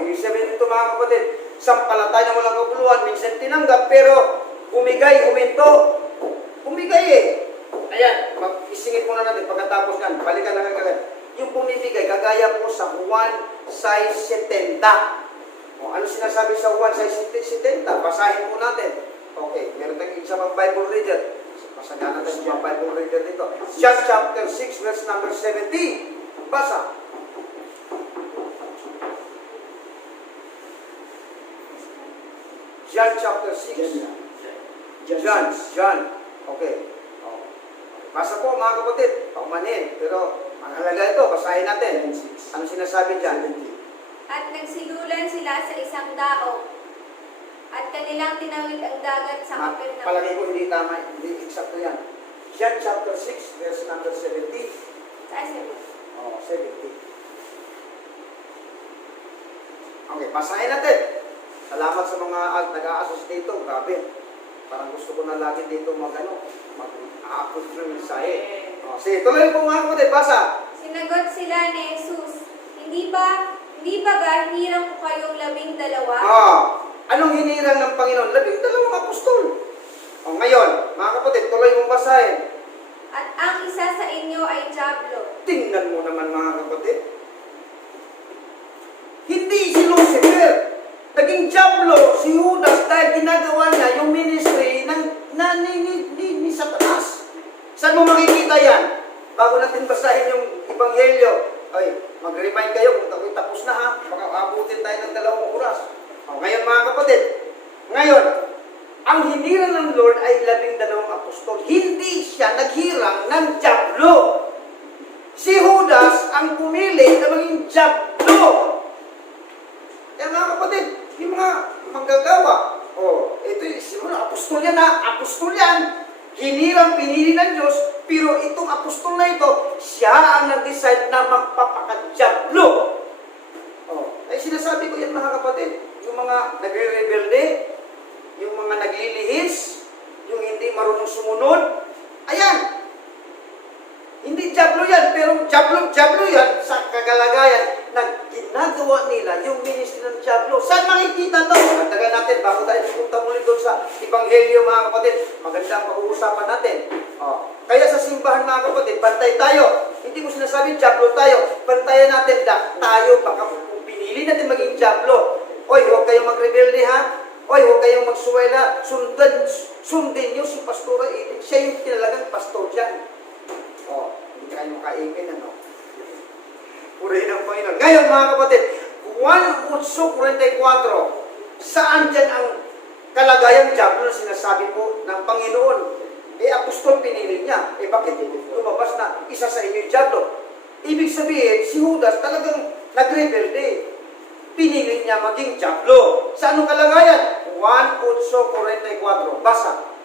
Ibig sabihin nito mga kapatid, sampalataya ng walang kabuluhan, minsan tinanggap, pero humigay, huminto. Humigay eh. Ayan, isingit muna natin pagkatapos yan, balikan lang agad. Yung bumibigay, kagaya po sa Juan 6:70. Ano sinasabi sa Juan 6:70? Basahin po natin. Okay, meron tayong isa pang Bible reader. Pasagana tayo sa mga Bible reader dito. John chapter 6, verse number 17. Basa. John chapter 6. John. Okay. Basa po mga kapatid. Paumanhin. Pero mahalaga ito. Basahin natin. Ano sinasabi dyan? At nagsilulan sila sa isang dao. At kanilang tinawid ang dagat sa Capernaum. Palagay ko hindi tama, hindi eksakto yan. John chapter 6, verse number 17. Saan sila? 70. Okay, basahin natin. Salamat sa mga nag-a-assist dito. Grabe. Parang gusto ko na lagi dito mag-a-upload ng mensahe. Sige, tuloy po mga kapatid. Basa. Sinagot sila ni Jesus, Hindi ba hinirang ko kayong 12? Anong hinirang ng Panginoon? 12 apostol. Ngayon, mga kapatid, tuloy mong basahin. At ang isa sa inyo ay dyablo. Tingnan mo naman mga kapatid. Hindi si Lucifer. Naging dyablo si Judas dahil ginagawa niya yung ministry ni Satanas. Saan mo makikita yan? Bago natin basahin yung Ebanghelyo, mag-remind kayo kung ako'y tapos na ha. Baka abutin tayo ng 2 oras. Ngayon mga kapatid, ang hinirang ng Lord ay 12 apostol. Hindi siya naghirang ng dyablo. Si Judas ang pumili na maging dyablo. Kaya mga kapatid, yung mga manggagawa, ito yung siguro, apostol yan ha, apostol yan. Hinirang pinili ng Diyos, pero itong apostol na ito, siya ang nag-decide na magpapakadyablo. Ay sinasabi ko yan mga kapatid, yung mga nagre-rebelde, yung mga naglilihis, yung hindi marunong sumunod, ayan. Hindi dyablo yan, pero dyablo yan sa kagalagayan na ginagawa nila yung ministry ng dyablo. Saan makikita to? Magdagan natin, bago tayo pupunta muli doon sa Ebanghelyo mga kapatid. Maganda ang pag-uusapan natin. Kaya sa simbahan mga kapatid, bantay tayo. Hindi mo sinasabi dyablo tayo. Bantayan natin tayo, baka kung pinili natin maging dyablo. Oy, huwag kayong magrebelde ha. Oy, huwag kayong magsuwela. Sundin nyo si Pastora Edith. Siya yung kinalagang pastor dyan. Hindi kayo makaingin, ano? Purihin ang Panginoon. Ngayon, mga kapatid, 1:44, saan dyan ang kalagayang dyablo na sinasabi po ng Panginoon? Apostol pinili niya. Bakit lumabas na isa sa inyo yung dyablo? Ibig sabihin, si Judas talagang nagrebelde. Pinili niya maging dyablo. Sa anong kalagayan? 1:44. Basa.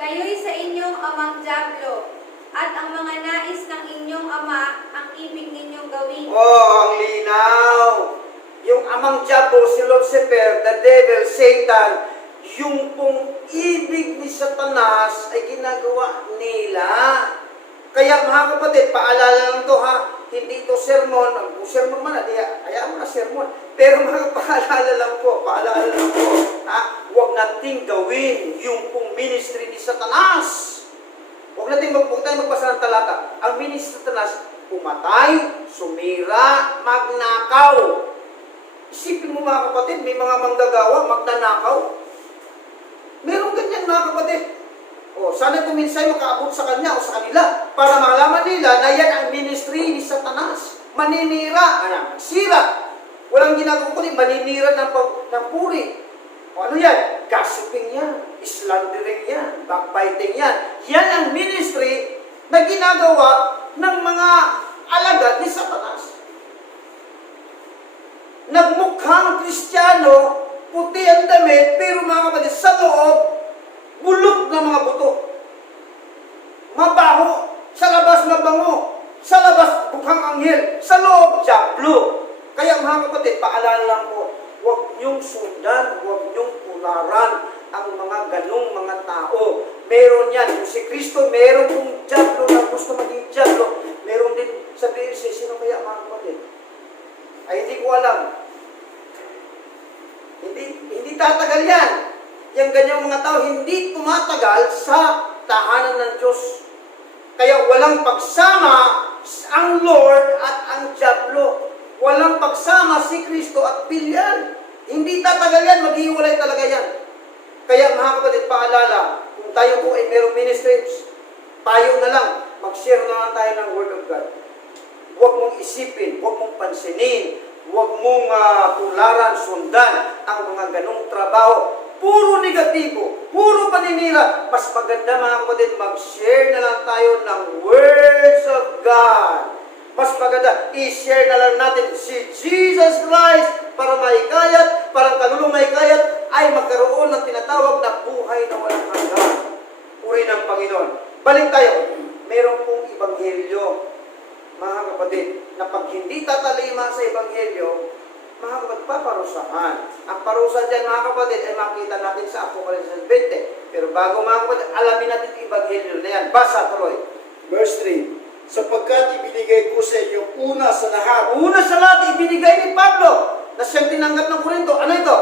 Kayo'y sa inyong amang dyablo, at ang mga nais ng inyong ama ang ibig ninyong gawin. Ang linaw. Yung amang dyablo, si Lucifer, the devil, Satan, yung pong ibig ni Satanas ay ginagawa nila. Kaya mga kapatid, paalala lang to ha, hindi ito sermon. Kung sermon man, hayaan mo na sermon. Pero mga paalala lang po, ha, huwag nating gawin yung pong ministry ni Satanas. Huwag tayo magbasa ng talata. Ang ministry ng Satanas, pumatay, sumira, magnakaw. Isipin mo mga kapatid, may mga manggagawa, magnanakaw. Meron ganyan mga kapatid. Sana itong minsay makaabot sa kanya o sa kanila para malaman nila na yan ang ministry ni Satanas. Maninira, sira. Walang ginagawa kundi maninira ng puri. Ano yan? Gossiping yan, slandering yan, backbiting yan. Yan ang ministry na ginagawa ng mga alagad ni Satanas. Nagmukhang Kristiyano, puti ang damit, pero mga kapatid, sa loob, bulok na mga buto. Mabaho, sa labas mabango, sa labas mukhang anghel, sa loob, dyablo. Kaya mga kapatid, paalala lang po, huwag niyong sundan, huwag niyong tularan ang mga ganong mga tao. Meron yan. Yung si Kristo, meron kong dyablo na gusto maging dyablo. Meron din sa BLC. Sino kaya mga kapatid? Ay, hindi ko alam. Hindi tatagal yan. Yung ganyang mga tao, hindi tumatagal sa tahanan ng Diyos. Kaya walang pagsama ang Lord at ang dyablo. Walang pagsama si Kristo at Bilyan. Hindi tatagal yan, maghiwalay talaga yan. Kaya mga kapatid, paalala, kung tayo po ay merong ministries, tayo na lang, mag-share na lang tayo ng Word of God. Huwag mong isipin, huwag mong pansinin, huwag mong tularan, sundan ang mga ganong trabaho. Puro negatibo, puro paninira. Mas maganda mga kapatid, mag-share na lang tayo ng Words of God. Mas maganda, i-share na lang natin si Jesus Christ para maikayat, para ang kalulong maikayat ay magkaroon ng tinatawag na buhay na walang hanggan. Puri ng Panginoon. Balik tayo. Meron pong Ebanghelyo, mga kapatid, na pag hindi tatalima sa Ebanghelyo, mga kapatid, paparusahan. Ang parusa dyan, mga kapatid, ay makita natin sa Apocalypse 20. Pero bago mga kapatid, alamin natin yung Ebanghelyo na yan. Basa tuloy. Verse 3. Sapagkat ibinigay ko sa inyo una sa lahat. Una sa lahat, ibinigay ni Pablo na siyang tinanggap ng Korinto. Ano ito?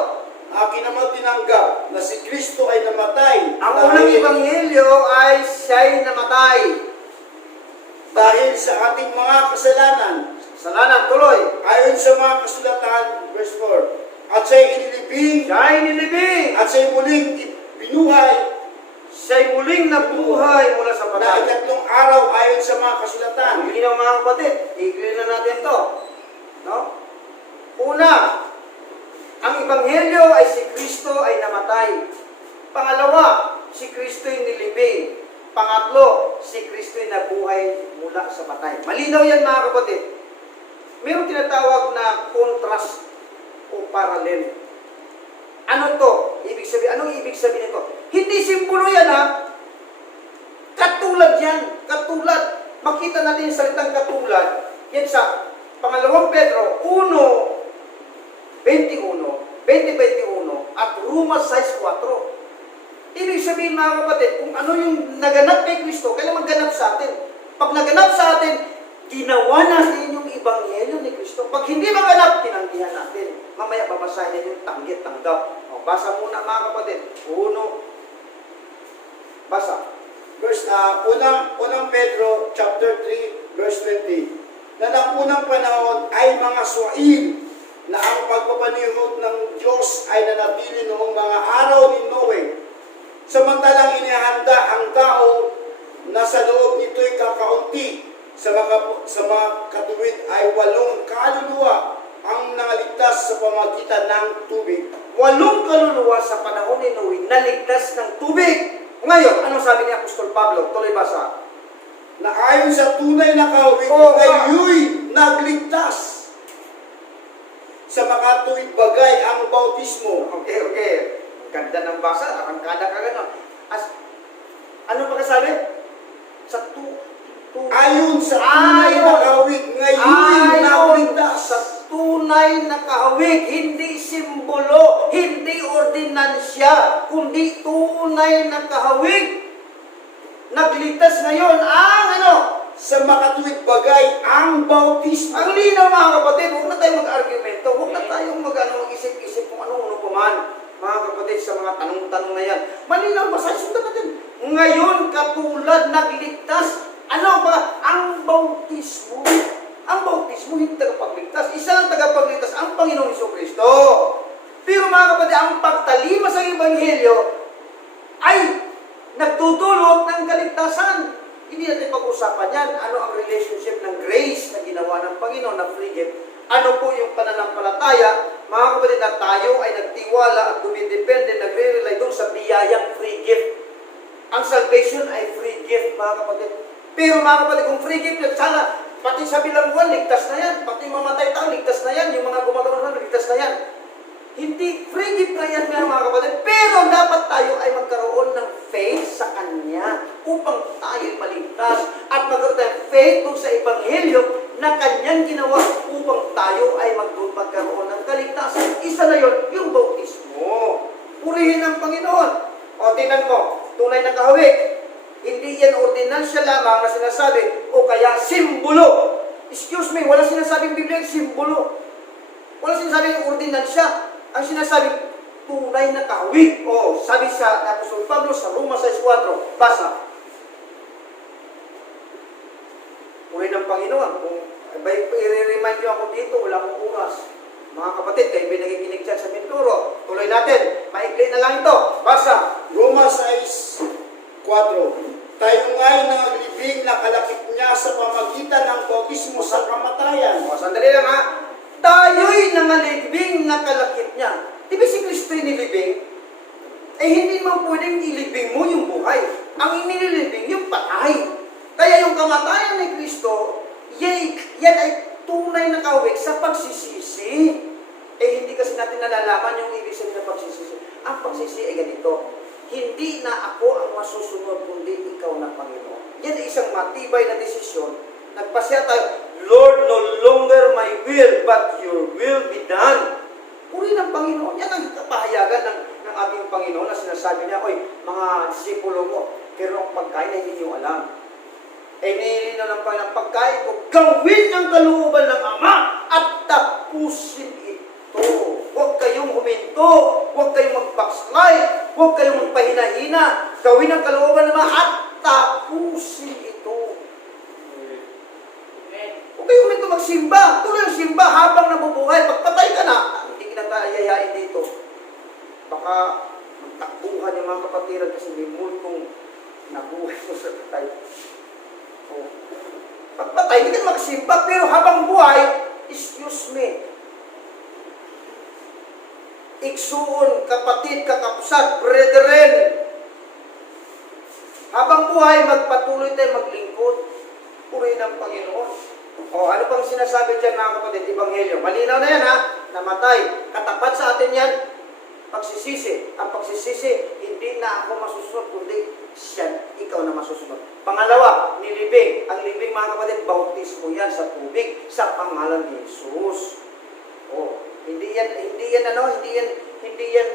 Akin naman tinanggap na si Kristo ay namatay. Ang unang Ebanghelyo ay siya'y namatay. Dahil sa ating mga kasalanan. Kasalanan, tuloy. Ayon sa mga kasulatan, verse 4. At siya'y inilibing. Siya'y nilibing. At siya'y muling binuhay. Siya'y muling nabuhay mula sa Na patay. ikatlong araw ayon sa mga kasulatan. Ang linaw mga kapatid, i-clear na natin to. No? Una, ang Ebanghelyo ay si Kristo ay namatay. Pangalawa, si Kristo'y nilibing. Pangatlo, si Kristo'y nabuhay mula sa patay. Malinaw yan mga kapatid. Mayroong tinatawag na contrast o parallel. Ano to? Ibig sabihin, anong ibig sabihin nito? Hindi simbolo yan ha. Katulad yan. Katulad. Makita natin yung salitang katulad. Yan sa Pangalawang Pedro 1:21, 20:21 at Roma 6:4. Ibig sabihin mga kapatid, kung ano yung naganap kay Kristo, kailangan magganap sa atin. Pag naganap sa atin, ginawa natin yung Ebanghelyo ni Kristo. Pag hindi maganap, tinanggihan natin. Mamaya babasahin natin yung tanggit, tanggap. O, basa muna mga kapatid. Basa. Unang Pedro chapter 3 verse 20. Na ng unang panahon ay mga suwain na ang pagpapanihod ng Diyos ay nanatili noong mga araw ni Noe. Samantalang inihanda ang tao na sa loob nito'y kakaunti. Sa mga katuwid ay 8 kaluluwa ang nangaligtas sa pamagitan ng tubig. 8 kaluluwa sa panahon ni Noe naligtas ng tubig. Ngayon, ano sabi ni Apostol Pablo? Tuloy basa. Na ayon sa tunay na kahawig, ayo'y nagligtas. Sa makatuwid bagay ang bautismo. Okay. Ganda ng basa, nakangkada ka gano'n. Ano pa kasabi? Ayon sa tunay na kahawig, ngayon nagligtas. Sa tunay na kahawig, hindi simbolo, hindi ordinansya, kundi tunay na kahawig. Nagligtas ngayon ang ano? Sa makatuwid bagay ang bautismo. Ang linaw mga kapatid, huwag na tayong mag-argumento, huwag na tayong mag-isip-isip kung ano pa man. Mga kapatid, sa mga tanong-tanong na yan. Malinaw, basta sundan natin. Ngayon, katulad, nagligtas. Ano ba? Ang bautismo. Ang bautismo, hindi tagapagligtas. Isa lang tagapagligtas, ang Panginoong Jesucristo. Pero mga kapatid, ang pagtalima sa Ebanghelyo ay nagtutulot ng kaligtasan. Hindi natin pag-usapan yan. Ano ang relationship ng grace na ginawa ng Panginoon na free gift? Ano po yung pananampalataya? Mga kapatid, na tayo ay nagtiwala at dumidepende, nagre-rely doon sa biyayang free gift. Ang salvation ay free gift, mga kapatid. Pero mga kapatid, kung free gift yan, sana pati sa bilangguan, ligtas na yan. Pati mamatay tao, ligtas na yan. Yung mga gumagawa na, ligtas na yan. Hindi, free gift na yan mga kapatid. Pero dapat tayo ay magkaroon ng faith sa Kanya upang tayo maligtas. At magkaroon tayo faith doon sa Ebanghelyo na Kanyang ginawa upang tayo ay magkaroon ng kaligtasan. Isa na yun, yung bautismo. Purihin ang Panginoon. O, tingnan mo, tunay na kahawig. Hindi yan ordinansya lamang na sinasabi o kaya simbolo. Excuse me, wala sinasabing Biblia simbolo. Wala sinasabing ordinansya. Ang sinasabi, tunay na kahawig. O, sabi sa Apostol Pablo sa Roma 6:4, basa. Puri ng Panginoon. Kung i-remind nyo ako dito, wala akong oras. Mga kapatid, kayo may nakikinig dyan sa Mindoro. Tuloy natin. Maikli na lang ito. Basa. Roma 6:4. Tayo nga'y naglibing na kalakip niya sa pamagitan ng bautismo sa kamatayan. O, sandali lang ha. Tayo'y nangalibing na kalakip niya. Di ba si Kristo'y nilibing? Eh hindi mo pwedeng ilibing mo yung buhay. Ang inilibing yung patay. Kaya yung kamatayan ni Kristo, yan ay tunay na kahawig sa pagsisisi. Eh hindi kasi natin nalalaman yung ibig sabihin ng pagsisisi. Ang pagsisisi ay ganito. Hindi na ako ang masusunod, kundi ikaw na Panginoon. Yan ay isang matibay na desisyon. Nagpasya tayo, Lord, no longer my will, but your will be done. Puri ng Panginoon. Yan ang kapahayagan ng ating Panginoon na sinasabi niya, oy, mga disipulo ko, pero ang pagkain ay hindi nyo alam. Eh, nilinaw ng Panginoon, pagkain ko, gawin ang kalooban ng Ama at tapusin ito. Huwag kayong huminto, huwag kayong mag-backslide, huwag kayong magpahina-hina. Gawin ang kalooban ng Ama at tapusin ito. Huwag kayong huminto magsimba. Tuloy ang simba habang nabubuhay. Pagpatay ka na, hindi ka na yayain dito. Baka magtakbuhan yung mga kapatiran kasi may multong nabuhay mo sa patay. Oh. Pagpatay, hindi ka magsimba, pero habang buhay, excuse me, iksuon, kapatid, kakapsat, brethren. Habang buhay, magpatuloy tayo maglingkod. Purihin ang Panginoon. O, ano pang sinasabi dyan mga kapatid? Ebanghelyo. Malinaw na yan ha. Namatay. Katapat sa atin yan. Pagsisisi. Ang pagsisisi, hindi na ako masusunod, kundi siya, ikaw na masusunod. Pangalawa, nilibing. Ang libing mga kapatid, bautismo yan sa tubig, sa pangalan ni Jesus. O, hindi yan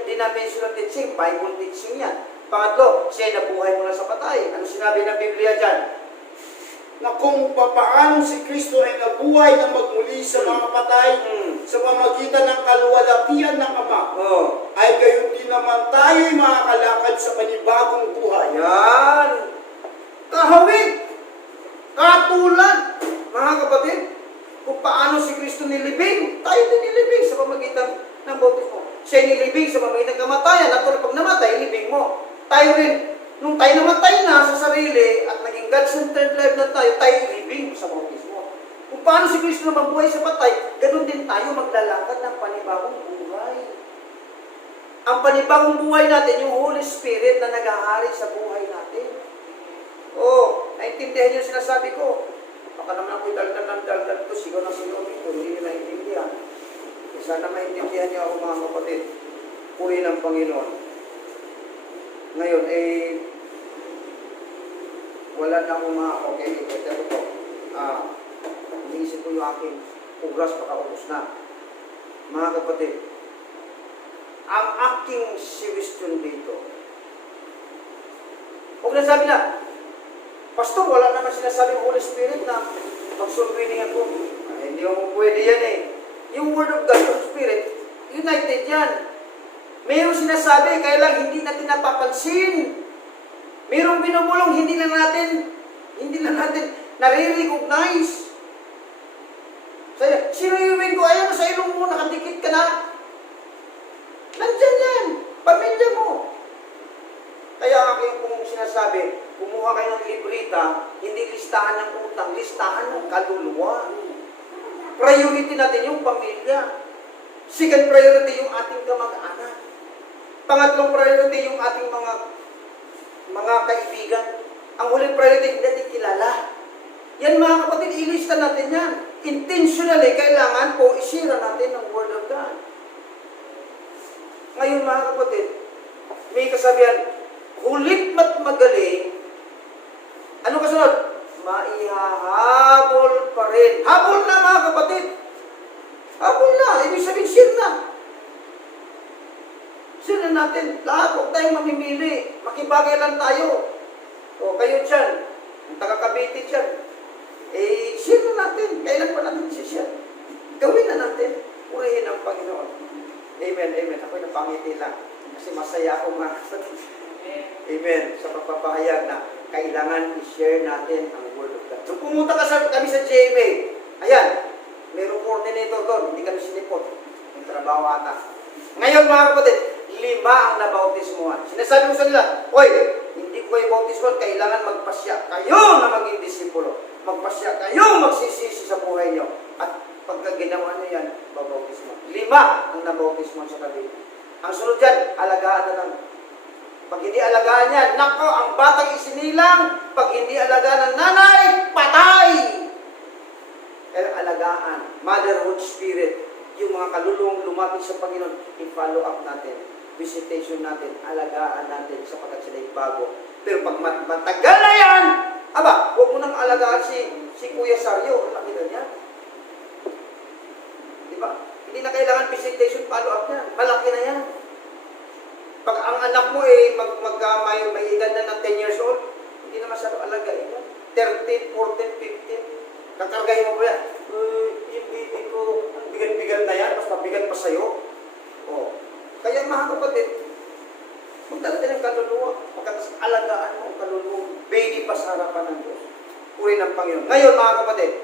denominational teaching, Bible teaching yan. Pangatlo, siya nabuhay mula sa patay. Ano sinabi ng Biblia dyan? Na kung papaano si Kristo ay nabuhay na magmuli sa mga patay sa pamagitan ng kaluwalhatian ng Ama, ay gayon din naman tayo'y makakalakad sa panibagong buhay. Yan. Kahawig. Katulad. Mga kapatid, kung paano si Kristo nilibing, tayo din nilibing sa pamagitan ng bautismo. Siya nilibing sa pamagitan ng kamatayan. At pag namatay, ilibing mo. Tayo rin, nung tayo namatay na sa sarili at naging God-centered life na tayo ilibing sa bautismo. Kung paano si Kristo na mabuhay sa patay, ganoon din tayo maglalakad ng panibagong buhay. Ang panibagong buhay natin, yung Holy Spirit na naghahari sa buhay natin. Naintindihan niyo yung sinasabi ko. Baka naman ako'y daldal ito, sigaw ng sigaw ito, hindi niyo naintindihan. Sana maintindihan niyo ako mga kapatid. Purihin ang Panginoon. Ngayon, wala na akong ito po. Iniisip ko yung aking oras, pakaubos na. Mga kapatid, ang aking suggestion dito, huwag na sabi na, Pastor, wala naman sinasabing Holy Spirit na mag-sulwining ako. Hindi mo pwede yan eh. Yung Word of God, Holy Spirit, united yan. Mayroong sinasabi, kaya lang hindi natin napapansin. Mayroong binubulong, hindi na natin nare-recognize. Sino yung ko? Ayan, sa ilong mo, nakadikit ka na. Nandyan yan. Pamilya mo. Kaya aking kung sinasabi, kumuha kayo ng librita, hindi listahan ng utang, listahan ng kaluluwa. Priority natin yung pamilya. Second priority yung ating kamag-anak. Pangatlong priority yung ating mga kaibigan. Ang huling priority, hindi natin kilala. Yan mga kapatid, ilista natin yan. Intentionally, kailangan po isira natin ang Word of God. Ngayon mga kapatid, may kasabihan, hulit mat magaling, ano kasunod? Maihahabol pa rin. Habol na mga kapatid. Habol na. Ibig sabihin, share na. Share na natin. Lahat, huwag tayong mamimili. Makibagay lang tayo. O kayo dyan, ang taga-Cavite dyan, share na natin. Kailan pa natin share? Gawin na natin. Purihin ang Panginoon. Amen, amen. Ako'y napangiti lang. Kasi masaya ako mga kapatid. Amen. Sa pagpapahayag na kailangan i-share natin ang Word of God. So pumunta kami sa GMA. Ayan. Mayroong coordinator doon. Hindi kami sinipot. May trabaho ata. Ngayon mga kapatid, 5 ang nabautismuhan. Sinasabi ko sa nila, Hoy, hindi ko kayo bautismuhan. Kailangan magpasya kayo na maging disipulo. Magpasya kayo magsisisi sa buhay nyo. At pagka ginawa nyo yan, babautismuhan. 5 ang nabautismuhan sa kabila. Ang sunod dyan, alagaan na lang. Pag hindi alagaan yan, nako, ang batang isinilang. Pag hindi alagaan ng nanay, patay! Kaya alagaan, motherhood spirit, yung mga kaluluwang lumapit sa Panginoon, i-follow up natin, visitation natin, alagaan natin sapagkat sila'y bago. Pero pag matagal na yan, huwag mo nang alagaan si Kuya Saryo, laki na niya. Diba? Hindi na kailangan visitation, follow up niya. Malaki na yan. Pag ang anak mo may edad na ng 10 years old, hindi na masyado alagain yan. 13, 14, 15. Kakargahin mo po yan. Yung baby ko, ang bigat-bigat na yan, mas mabigat pa sa'yo. Kaya mga kapatid, magdala tayo ng kaluluwa. Pagkatas alagaan mo ang kaluluwa. Baby pa sa harapan ng Diyos. Puri ng Panginoon. Ngayon mga kapatid,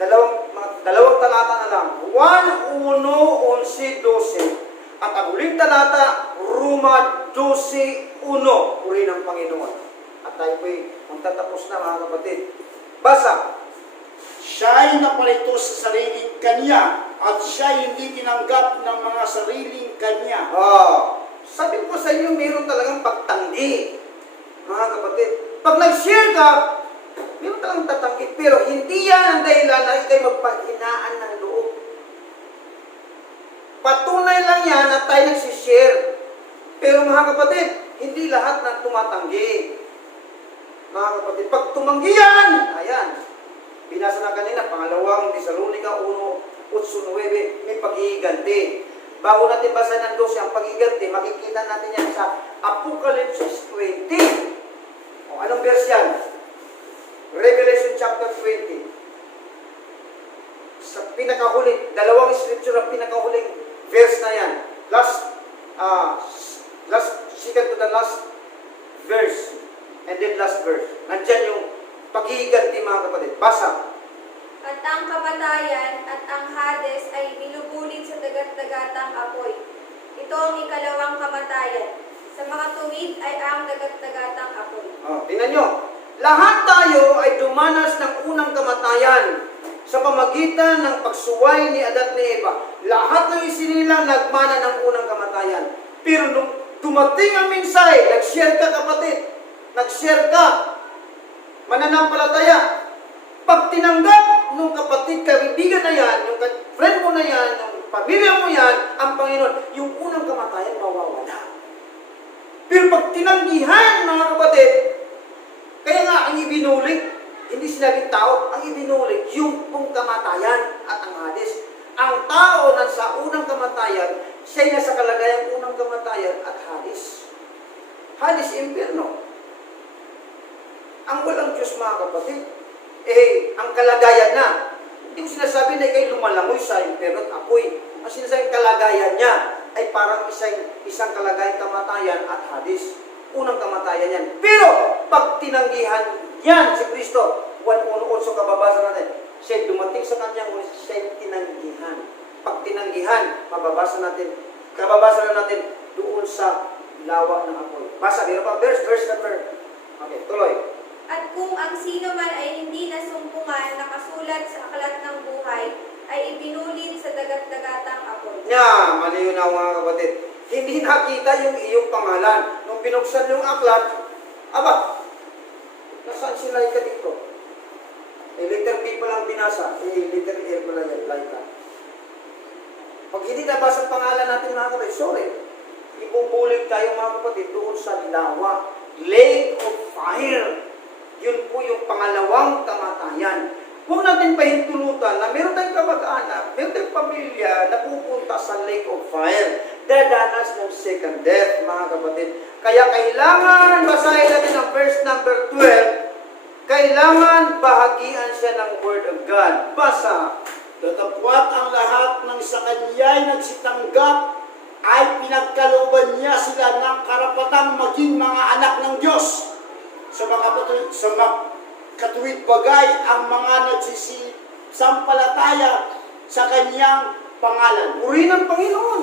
dalawang talata na lang. 1:1-11-12. At ang huling talata, Roma 12:1. Puri ng Panginoon. At tayo po'y magtatapos na mga kapatid. Basa. Siya'y napalito sa sariling kanya at siya'y hindi tinanggap paghahanap ng mga sariling kanya. Sabi ko sa inyo, mayroon talagang pagtanggi. Mga kapatid, pag nag-share ka, mayroon talagang tatanggi. Pero hindi yan ang dahilan na ikay magpaghinaan ng loob. Patunay lang yan na tayo nagsishare. Pero mga kapatid, hindi lahat na tumatanggi. Mga kapatid, pag tumanggi yan, ayan, binasa na kanina, pangalawang Tesalonica 1:8, may paghihiganti. Bago natin basahin ng 12 ang paghihiganti, makikita natin yan sa Apocalypse 20. O, anong verse yan? Revelation chapter 20. Sa pinakahuli, dalawang scripture ang pinakahuling verse na yan. Second to the last verse. And then last verse. Nandyan yung paghihiganti, mga kapatid. Basa. At ang kamatayan at ang Hades ay binubulit sa dagat-dagatang apoy. Ito ang ikalawang kamatayan. Sa mga tuwid ay ang dagat-dagatang apoy. Tingnan nyo. Lahat tayo ay dumanas ng unang kamatayan sa pamagitan ng pagsuway ni Adat ni Eva. Lahat ng isinilang nagmana ng unang kamatayan. Pero nung dumating ang mensahe, nag-share ka kapatid, nag-share ka, mananampalataya. Pag tinanggap nung kapatid, kaibigan na yan, yung friend mo na yan, yung pamilya mo yan, ang Panginoon, yung unang kamatayan mawawala. Pero pag tinanggihan, mga kapatid, kaya nga ang ibinulig, hindi sinabing tao, ang ibinulig, yung pong kamatayan at ang Hades. Ang tao na sa unang kamatayan, siya'y nasa kalagayang unang kamatayan at Hades. Hades, impyerno. Ang walang Diyos, mga kapatid, ang kalagayan na. Hindi ko sinasabi na ikay lumalangoy sa impyerno at apoy. Ang sinasabing kalagayan niya ay parang isang kalagayang kamatayan at Hades. Unang kamatayan yan. Pero, pag tinanggihan yan si Kristo, 1:8 kababasa natin, siya dumating sa kanyang ulit, siya tinanggihan. Pag tinanggihan, kababasa na natin doon sa lawa ng apoy. Basa, meron pa verse number. Okay, tuloy. At kung ang sino man ay hindi nasumpungan nakasulat sa aklat ng buhay, ay ibinulit sa dagat-dagatang apoy. Malinaw mga kapatid. Hindi nakita yung iyong pangalan. Nung binuksan yung aklat, nasaan si Laika dito? Letter B pa lang binasa. Letter L pa lang yan, Laika. Pag hindi nabasa ang pangalan natin mga kapatid, sorry. Ibubulig tayo mga kapatid doon sa lawa. Lake of fire. Yun po yung pangalawang kamatayan. Huwag natin pahintulutan na meron tayong kamag-anak, meron tayong pamilya na pupunta sa lake of fire. Dadanas ng second death, mga kapatid. Kaya kailangan basahin natin ang verse number 12. Kailangan bahagian siya ng Word of God. Basa. Datapwat ang lahat ng sa kanya'y nagsitanggap ay pinagkalooban niya sila ng karapatang maging mga anak ng Diyos. Sa makatuwid bagay ang mga nagsisisampalataya sa kanyang pangalan. Purihin ang Panginoon.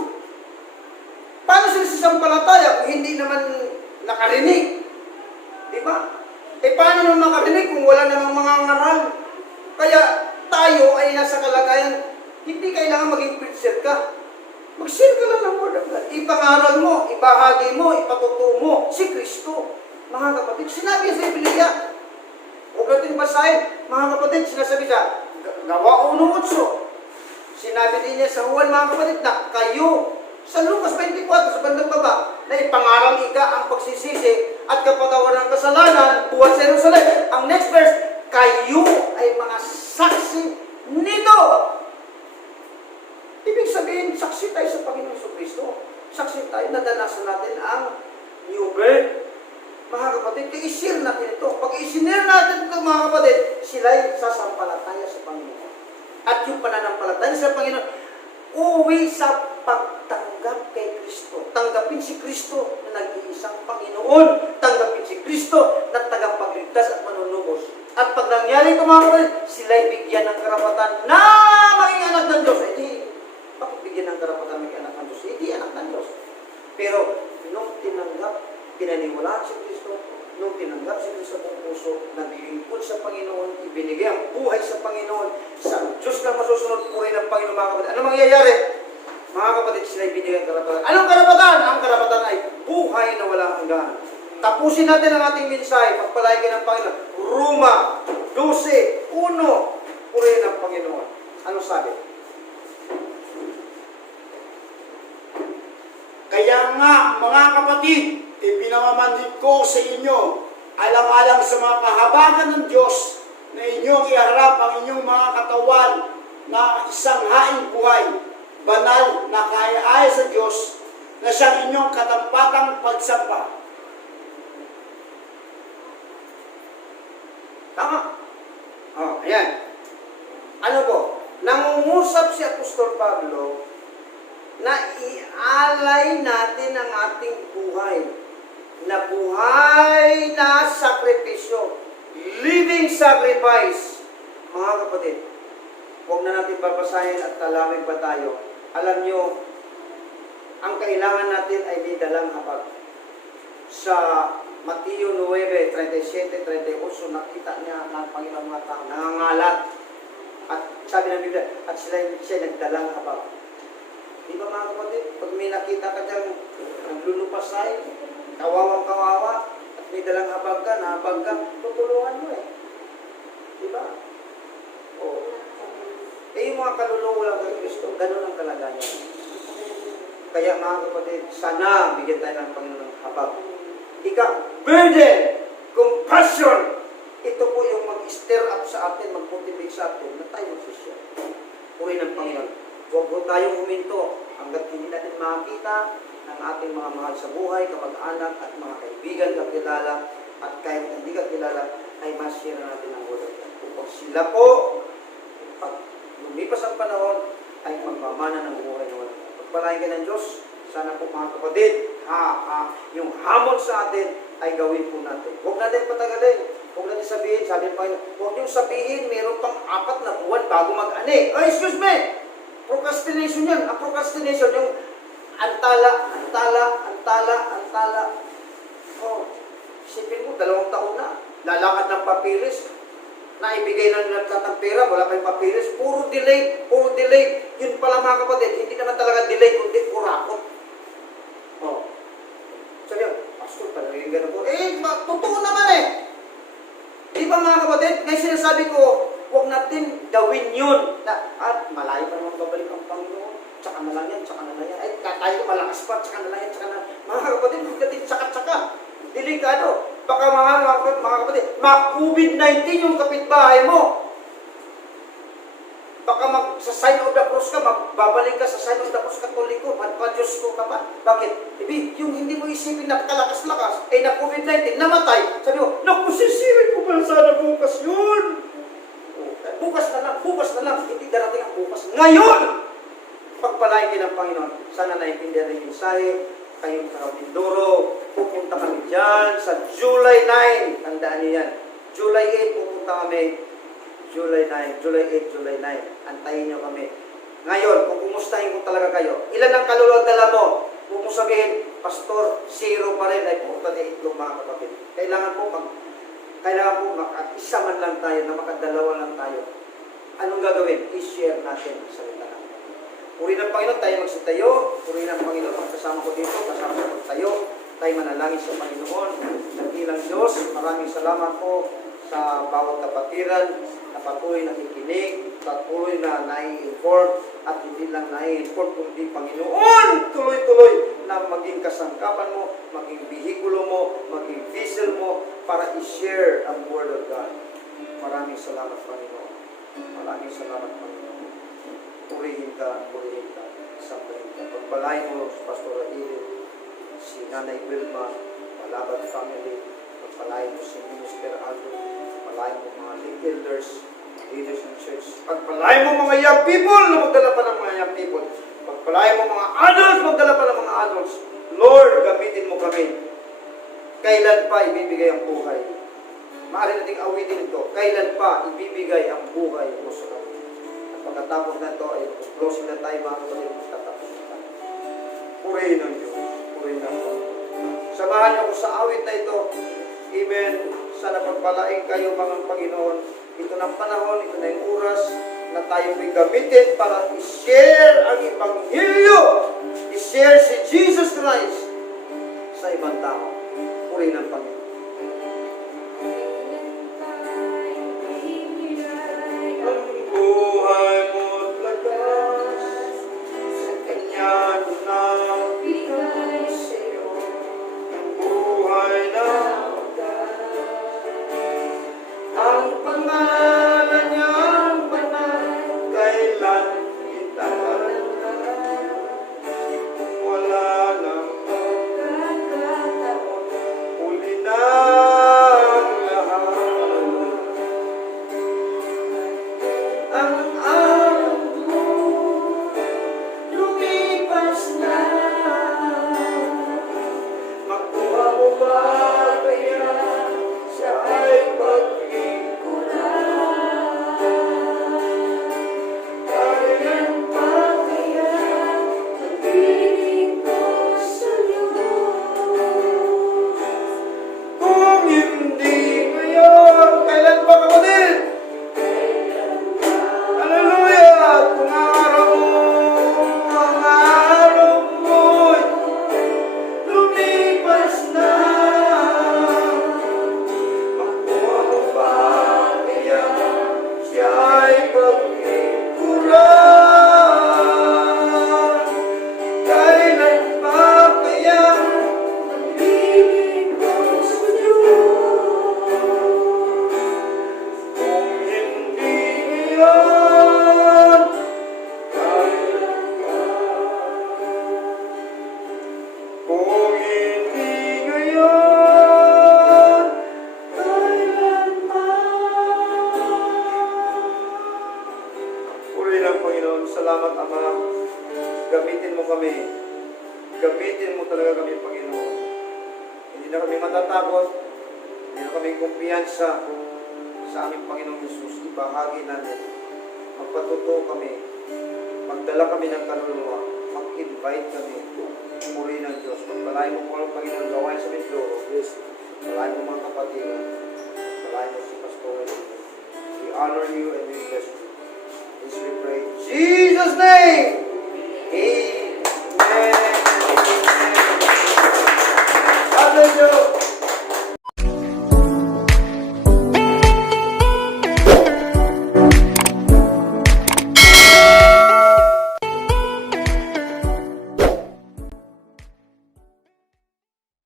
Paano sila sisampalataya kung hindi naman nakarinig? Di ba? Paano naman makarinig kung wala namang mga ngaral? Kaya tayo ay nasa kalagayan, hindi kailangan maging preacher ka. Mag-share ka lang ng Word of God. Ipangaral mo, ibahagi mo, ipatuto mo si Kristo. Mga kapatid, sinabi sa Biblia. Huwag natin basahin. Mga kapatid, sinasabi sa Gawa 1:8. Sinabi din niya sa Juan, mga kapatid, na kayo, sa Lucas 24, sa bandang baba, na ipangaral ika ang pagsisisi at kapatawaran ng kasalanan, buwan sa Jerusalem. Ang next verse, kayo ay mga saksi nito. Ibig sabihin, saksi tayo sa Panginoon Kristo. Saksi tayo, nadanasan natin ang new birth. Mga kapatid, i-share natin ito. Pag i-share natin ito, mga kapatid, sila'y sasampalataya sa Panginoon. At yung pananampalataya sa Panginoon, uwi sa pagtanggap kay Kristo. Tanggapin si Kristo na nag-iisang Panginoon. Tanggapin si Kristo na tagapagligtas at manunubos. At pag nangyari ito, mga kapatid, sila'y bigyan ng karapatan na maging anak ng Diyos. Hindi, bakit bigyan ng karapatan maging anak ng Diyos? Hindi anak ng Diyos. Pero, nung tinanggap, pinaniwalaan si Kristo, nung tinanggap si Kristo sa puso, naglilingkod sa Panginoon, ibinigay ang buhay sa Panginoon, sa Diyos lang masusunod, puri ng Panginoon, mga kapatid. Ano mangyayari? Mga kapatid, sila'y binigyan ng karapatan. Anong karapatan? Ang karapatan ay buhay na walang hanggan. Tapusin natin ang ating mensahe. Pagpalain kayo ng Panginoon. Roma 12:1. Purihin ang Panginoon. Ano sabi? Kaya nga, mga kapatid, ipinamamanhid ko sa inyo, alang-alang sa mga kahabagan ng Diyos, na inyong iharap ang inyong mga katawan na isang haing buhay, banal na kaya-aya sa Diyos, na siyang inyong katampatang pagsamba. Tama. Oh, ayan. Ano po? Nangungusap si Apostol Pablo na ialay natin ang ating buhay. Na buhay na sakripisyo. Living sacrifice. Mga kapatid, huwag na natin babasahin at talawin pa tayo. Alam nyo, ang kailangan natin ay may dalang habag. Sa Mateo 9:37-38, nakita niya ng Panginoon mga tao, nangangalat. At sabi ng Biblia, at siya nagdalang habag. Di ba mga kapatid, pag may nakita ka dyan, naglulupasay, kawawang-kawawa, at may dalang habag ka, nahabag ka, tutulungan mo eh. Di ba? Oo. Eh yung mga kaluluwa lang kay Kristo, ganun ang kalagayan. Kaya mga kapatid, sana bigyan tayo ng Panginoon ng habag. Burden, compassion. Ito po yung mag-stir up sa atin, mag-motivate sa atin na tayo mag-share. Puri ng Panginoon. Huwag po tayong huminto hanggat hindi natin makakita ng ating mga mahal sa buhay, kamag-anak at mga kaibigan kakilala at kahit hindi kakilala ay ma-share natin ang word of God. Kung sila po, pag lumipas ang panahon, ay magmamana ng buhay na walang. Pagpalain ka ng Diyos, sana po mga kapatid, yung hamon sa atin ay gawin po natin. Huwag natin patagalin. Huwag natin sabihin, sabi ng Panginoon, huwag niyong sabihin, meron pang 4 na buwan bago mag-ani. Oh, excuse me! Procrastination yan. Ang procrastination, yung antala. Oh, isipin mo, 2 taon na. Lalakad ng papilis. Naibigay na nila ng pera, wala pa yung papilis. Puro delay. Yun pala mga kapatid, hindi naman talaga delay, kundi kurakot. Oh. Sabi yun, Pastor, talaga yung ganun po. Totoo naman eh. Di ba mga kapatid, ngayon sinasabi ko, huwag natin gawin yun. At malayo pa naman babalik ang Panginoon. Tsaka na lang yan. Ay, tayo malakas pa, tsaka na lang yan. Mga kapatid, huwag natin tsaka. Delikado. Baka mga kapatid, ma-COVID-19 yung kapitbahay mo. Baka sa sign of the cross ka, babalik ka sa sign of the cross Katoliko, Diyos ko ka pa. Bakit? Yung hindi mo isipin na kalakas-lakas, na COVID-19, namatay. Sabi mo, naku, sisipin ko pa sana bukas yun. Bukas na lang, hindi darating ang bukas. Ngayon! Pagpalain kayo ng Panginoon, sana naintindihan rin yung mensahe, kayong Mindoro, pupunta kami dyan sa July 9. Tandaan niyo yan. July 8, pupunta kami. July 8, July 9. Antayin niyo kami. Ngayon, kung kumustahin ko talaga kayo, ilan ang kaluluwa dala mo? Huwag mo sabihin, Pastor, 0 pa rin ay pupunta niya itlog mga kapatid. Kailangan po isa man lang tayo, na makadalawa lang tayo. Anong gagawin? I-share natin ang salita natin. Puri ng Panginoon, tayo magsitayo. Puri ng Panginoon, magkasama ko dito, kasama ko tayo. Tayo manalangin sa Panginoon. Nagilang Diyos, maraming salamat po sa bawat kapatiran na patuloy na nakikinig, patuloy na nai-inform, at hindi lang nai-inform, kundi Panginoon, tuloy-tuloy na maging kasangkapan mo, maging bihikulo mo, maging vessel mo, para i-share ang Word of God. Maraming salamat, Panginoon. Maraming salamat, Panginoon. Purihin ka, sambahin ka. Pagpalain mo, Pastor Adilin, si Nanay Wilma, Malabat family, pagpalain mo si Minister Aldo, pagpalain mo mga elders, leaders ng church, pagpalain mo mga young people na magdala pa ng mga young people, pagpalain mo mga adults, magdala pa ng mga adults. Lord, gamitin mo kami. Kailan pa ibibigay ang buhay? Maaari nating awitin ito. Kailan pa ibibigay ang buhay mo sa kami? At pagkatapos na ito, ay closing na tayo mga kapatid, tatapos na tayo. Purihin ng Diyos. Purihin ng Diyos. Samahan niyo ako sa awit na ito. Amen. Sana pagpalain kayo mga Panginoon. Ito ng panahon, ito na yung oras. na tayo may gamitin para i-share ang Ebanghelyo, i-share si Jesus Christ sa ibang tao. Purihin ang Panginoon. Ang buhay mo't lakas sa Kanya na Bigay sa'yo ang buhay na ang pangalan niyang banal, kailan itatanggap. Wala nang pagkakataon. huli na ang lahat. Ang araw mo lumipas na. Makuha mo ba kaya siya ay pag-ikuran? Kailan pa kaya Piling ko sa'yo. kung hindi ngayon? Kailan pa, kapatid? Hallelujah! Kung ang araw mo'y lumipas na, makuha mo ba kaya siya ay pag-ikuran? Kailan pa kaya Piling ko sa'yo. kung hindi ngayon? Kailan pa? Kung hindi ngayon, kailan pa? Purihin ang Panginoon. Salamat, Ama. Gamitin mo kami. Gamitin mo talaga kami, Panginoon. Hindi na kami matatakot. Hindi na kami kumpiyansa sa aming Panginoong Jesus. Ibahagi namin. Magpatuto kami. Magdala kami ng kaluluwa. Mag-invite kami. Purihin ang Diyos. Pagpalain mo po ang Panginoon gawain sa Mindoro. Palain mo mga kapatiran. Palain mo si Pastor. We honor you and we bless you. This we pray. In Jesus' name! Amen.